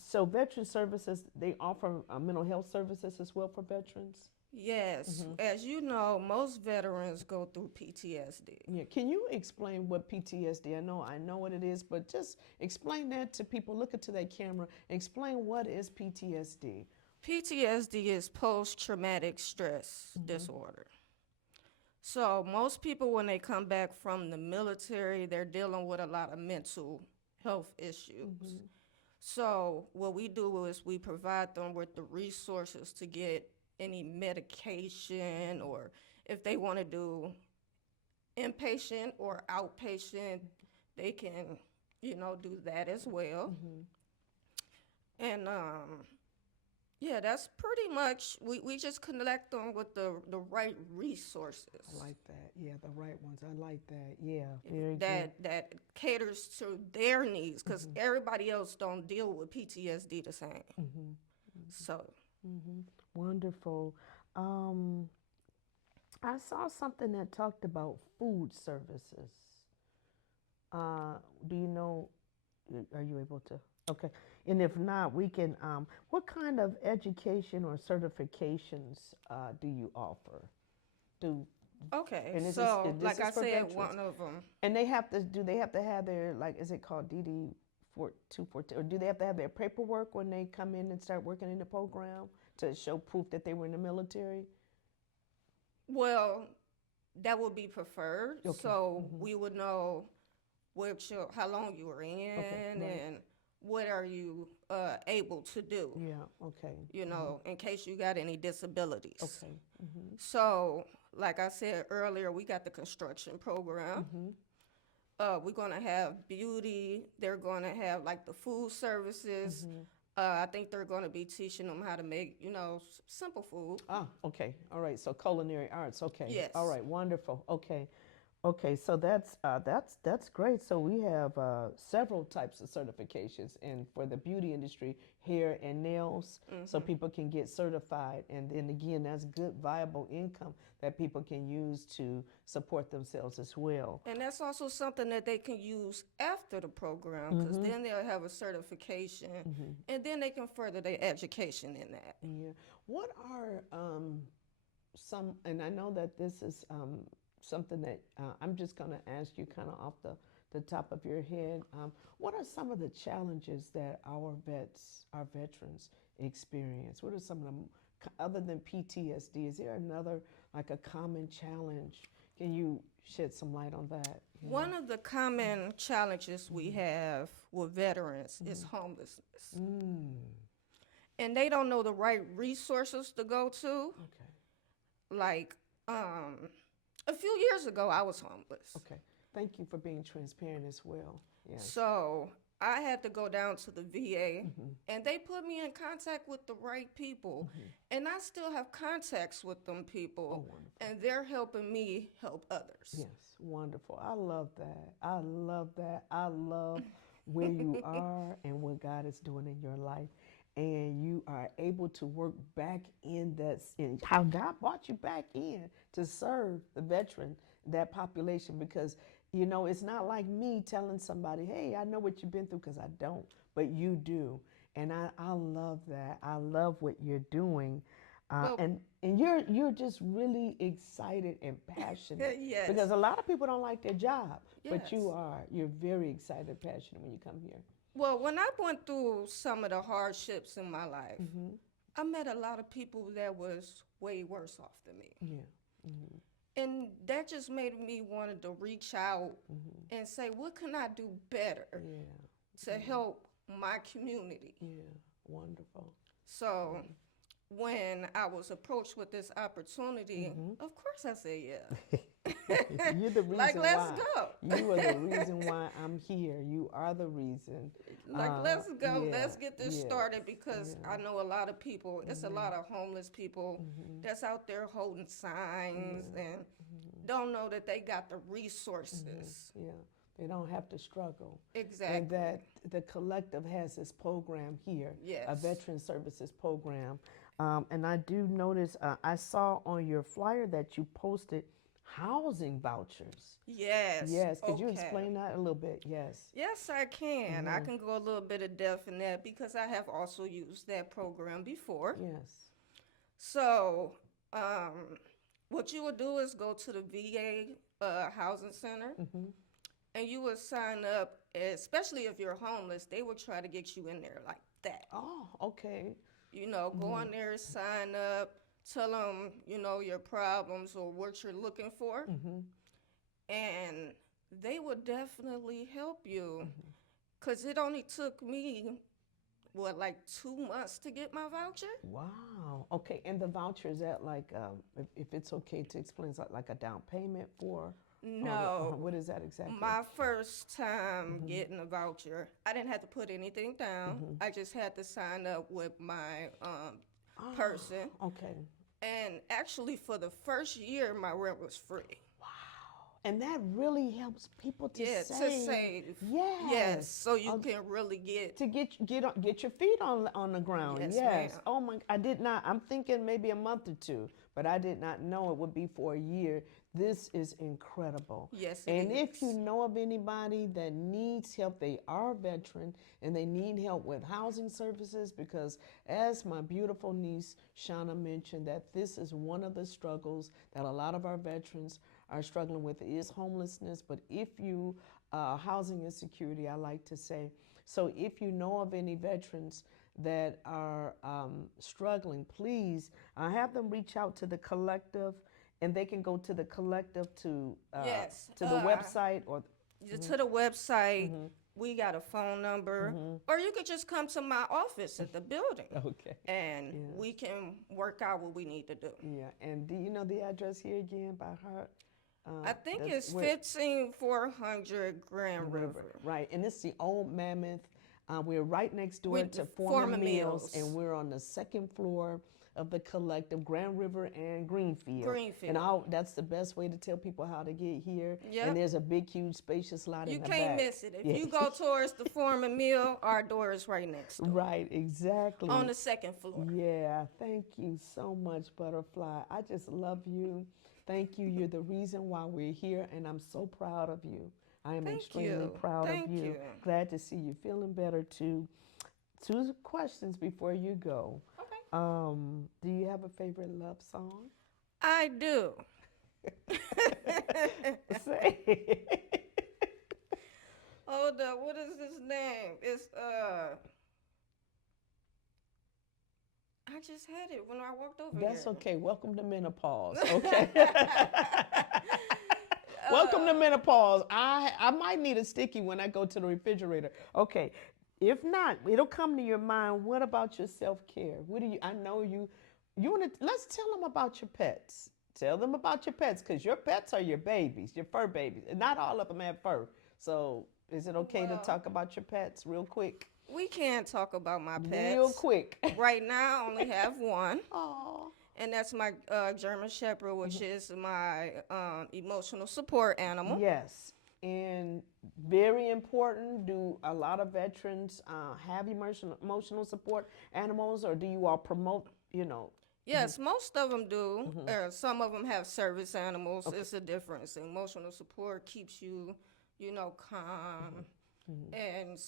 So veteran services, they offer mental health services as well for veterans? Yes, as you know, most veterans go through PTSD. Yeah. Can you explain what PTSD? I know what it is, but just explain that to people. Look into that camera. Explain what is PTSD. PTSD is post-traumatic stress disorder. So most people, when they come back from the military, they're dealing with a lot of mental health issues. So what we do is we provide them with the resources to get any medication, or if they want to do inpatient or outpatient, they can, do that as well. And yeah, that's pretty much, we just connect them with the right resources. I like that. Yeah, the right ones. I like that. Yeah, very good. that caters to their needs, because everybody else don't deal with PTSD the same. So Wonderful. I saw something that talked about food services. Do you know? Are you able to? Okay. And if not, we can. What kind of education or certifications do you offer? okay, And so this like is I for said, veterans? one of them. And they have to. Do they have to have their, like? Is it called DD 214, or do they have to have their paperwork when they come in and start working in the program to show proof that they were in the military? Well, that would be preferred. Okay. So we would know how long you were in right. and what are you able to do, Yeah, okay. you know, in case you got any disabilities. Okay. So, like I said earlier, we got the construction program. We're going to have beauty. They're going to have like the food services. I think they're going to be teaching them how to make, you know, simple food. Ah, okay. All right. So culinary arts. Okay. Yes. All right. Wonderful. Okay. Okay. So that's great. So we have several types of certifications, and for the beauty industry, hair and nails, so people can get certified, and then again, that's good viable income that people can use to support themselves as well. And that's also something that they can use after the program, because then they'll have a certification, and then they can further their education in that. Yeah. What are some, and I know that this is something that I'm just going to ask you kind of off the top of your head. What are some of the challenges that our veterans experience? What are some of them, other than PTSD? Is there another, like a common challenge? Can you shed some light on that? Yeah. One of the common challenges we have with veterans is homelessness. And they don't know the right resources to go to. Okay. Like, a few years ago, I was homeless. Okay. Thank you for being transparent as well. Yes. So I had to go down to the VA, and they put me in contact with the right people. And I still have contacts with them people, and they're helping me help others. Yes, wonderful. I love that. I love that. I love where you are and what God is doing in your life. And you are able to work back in how God brought you back in to serve the veteran, that population, because, you know, it's not like me telling somebody, hey, I know what you've been through, because I don't, but you do. And I love that. I love what you're doing. And you're just really excited and passionate. Yes. Because a lot of people don't like their job, but Yes. you're very excited and passionate when you come here. Well, when I went through some of the hardships in my life, I met a lot of people that was way worse off than me. Yeah. And that just made me want to reach out and say, what can I do better to help my community? Yeah, wonderful. So when I was approached with this opportunity, of course I said yeah. You're the reason Like, let's why. go. You are the reason why I'm here. You are the reason. Like, let's go. Yeah, Let's get this yes, started, because I know a lot of people, it's a lot of homeless people that's out there holding signs and don't know that they got the resources. Yeah, they don't have to struggle. Exactly. And that the collective has this program here, a Yes. veteran services program. And I do notice, I saw on your flyer that you posted housing vouchers. Yes. Yes, could you Okay. explain that a little bit? Yes. Yes, I can. I can go a little bit of depth in that, because I have also used that program before. Yes. So, what you would do is go to the VA housing center, and you would sign up. Especially if you're homeless, they would try to get you in there like that. Oh, okay. You know, go in there, sign up, tell them, you know, your problems or what you're looking for, and they would definitely help you. Because it only took me, like 2 months to get my voucher? Wow. Okay, and the voucher, is that like, if it's okay to explain, is that like a down payment for? No. What is that exactly? My first time getting a voucher, I didn't have to put anything down. I just had to sign up with my person. Okay. And actually, for the first year, my rent was free. And that really helps people to Yeah, save. to save. Yes. Yes, so you can really get. To get your feet on the ground. Yes, Yes. ma'am. Oh my! I did not. I'm thinking maybe a month or two, but I did not know it would be for a year. This is incredible. Yes, it And if is. you know of anybody that needs help, they are a veteran and they need help with housing services, because as my beautiful niece Shauna mentioned, that this is one of the struggles that a lot of our veterans are struggling with, is homelessness. But if you housing insecurity, I like to say. So if you know of any veterans that are struggling, please have them reach out to the collective, and they can go to the collective to the website or to the website. We got a phone number, or you could just come to my office at the building. Okay. And we can work out what we need to do. Yeah, and do you know the address here again by heart? I think it's 15400 Grand River. Right, and it's the old Mammoth. We're right next door With to Foreman Foreman Mills, Mills. and we're on the second floor of the collective, Grand River and Greenfield. Greenfield. And that's the best way to tell people how to get here. Yep. And there's a big, huge, spacious lot You in the can't back. miss it. If Yeah. you go towards the Foreman Mill, our door is right next door. Right, exactly. On the second floor. Yeah, thank you so much, Butterfly. I just love you. Thank you. You're the reason why we're here, and I'm so proud of you. I am Thank extremely you. proud Thank of you. you. Glad to see you feeling better too. 2 questions before you go. Okay. Do you have a favorite love song? I do. Say it. Hold up, what is his name? It's I just had it when I walked over That's here. okay. Welcome to menopause. Okay. Welcome to menopause. I might need a sticky when I go to the refrigerator. Okay. If not, it'll come to your mind. What about your self-care? What do you? I know you want to. Let's tell them about your pets. Tell them about your pets, because your pets are your babies, your fur babies. And not all of them have fur. So is it okay to talk about your pets real quick? We can't talk about my pets. Real quick. Right now, I only have one. Aw. And that's my German Shepherd, which is my emotional support animal. Yes. And very important, do a lot of veterans have emotional support animals, or do you all promote, Yes, most of them do. Some of them have service animals. It's a difference. Emotional support keeps you, calm. And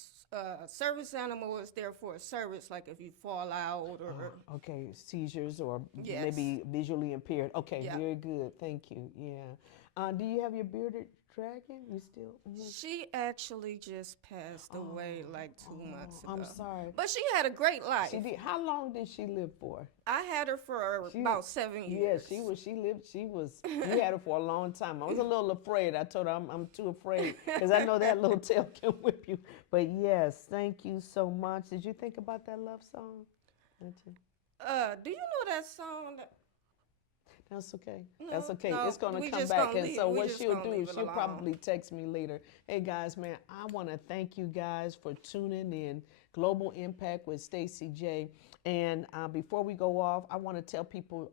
service animal is there for a service, like if you fall out or... Okay, seizures or Yes. maybe visually impaired. Okay, Yeah. very good. Thank you. Yeah. Do you have your bearded dragon? You still? She actually just passed away like 2 months ago. I'm sorry. But she had a great life. She did. How long did she live for? I had her for about 7 Yeah, years. you had her for a long time. I was a little afraid. I told her I'm too afraid, because I know that little tail can whip you. But yes, thank you so much. Did you think about that love song? Did you? Do you know that song? That's okay. No, That's okay. no, It's going we to come just back. gonna And leave- so we what just she'll gonna do leave is it she'll alone. probably text me later. Hey, guys, man, I want to thank you guys for tuning in. Global Impact with Stacey J. And before we go off, I want to tell people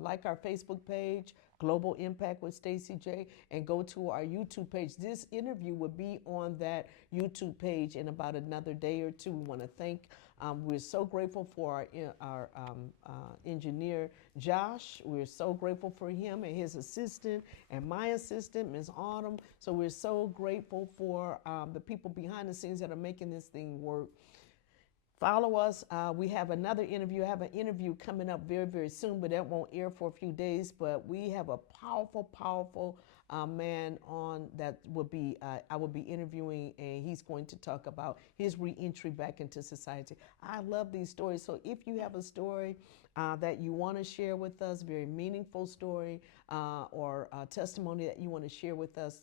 like our Facebook page, Global Impact with Stacey J, and go to our YouTube page. This interview will be on that YouTube page in about another day or two. We want to thank. We're so grateful for our engineer, Josh. We're so grateful for him and his assistant and my assistant, Ms. Autumn. So we're so grateful for the people behind the scenes that are making this thing work. Follow us. We have another interview. I have an interview coming up very, very soon, but that won't air for a few days. But we have a powerful man on that will be I will be interviewing, and he's going to talk about his reentry back into society. I love these stories. So if you have a story that you want to share with us, very meaningful story or testimony that you want to share with us,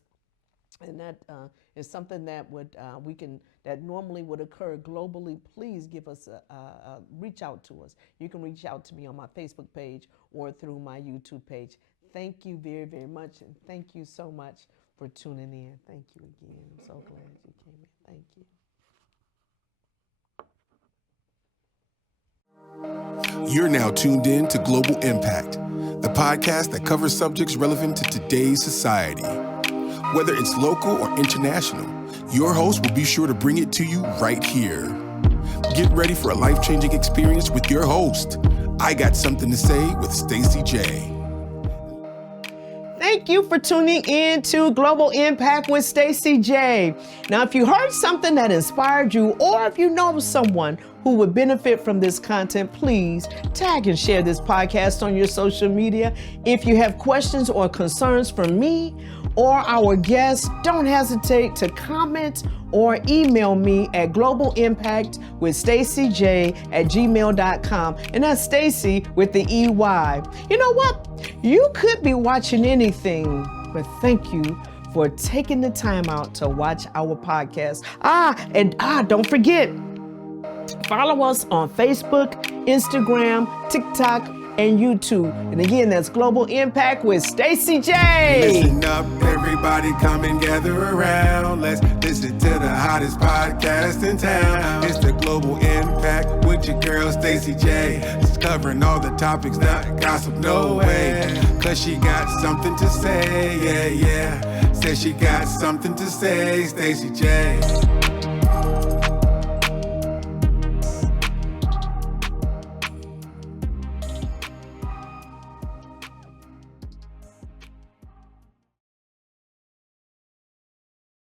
and that is something that would that normally would occur globally, please give us reach out to us. You can reach out to me on my Facebook page or through my YouTube page. Thank you very, very much, and thank you so much for tuning in. Thank you again. I'm so glad you came in. Thank you. You're now tuned in to Global Impact, the podcast that covers subjects relevant to today's society. Whether it's local or international, your host will be sure to bring it to you right here. Get ready for a life-changing experience with your host. I Got Something to Say with Stacey J. Thank you for tuning in to Global Impact with Stacey J. Now, if you heard something that inspired you, or if you know someone who would benefit from this content, please tag and share this podcast on your social media. If you have questions or concerns for me or our guests, don't hesitate to comment or email me at globalimpactwithstacyj@gmail.com. And that's Stacy with the EY. You know what? You could be watching anything, but thank you for taking the time out to watch our podcast. Don't forget, follow us on Facebook, Instagram, TikTok, and YouTube. And again, that's Global Impact with Stacy J. Listen up, everybody, come and gather around. Let's listen to the hottest podcast in town. It's the Global Impact with your girl Stacy J. It's covering all the topics, not gossip, no way. Cause she got something to say, yeah. Says she got something to say, Stacy J.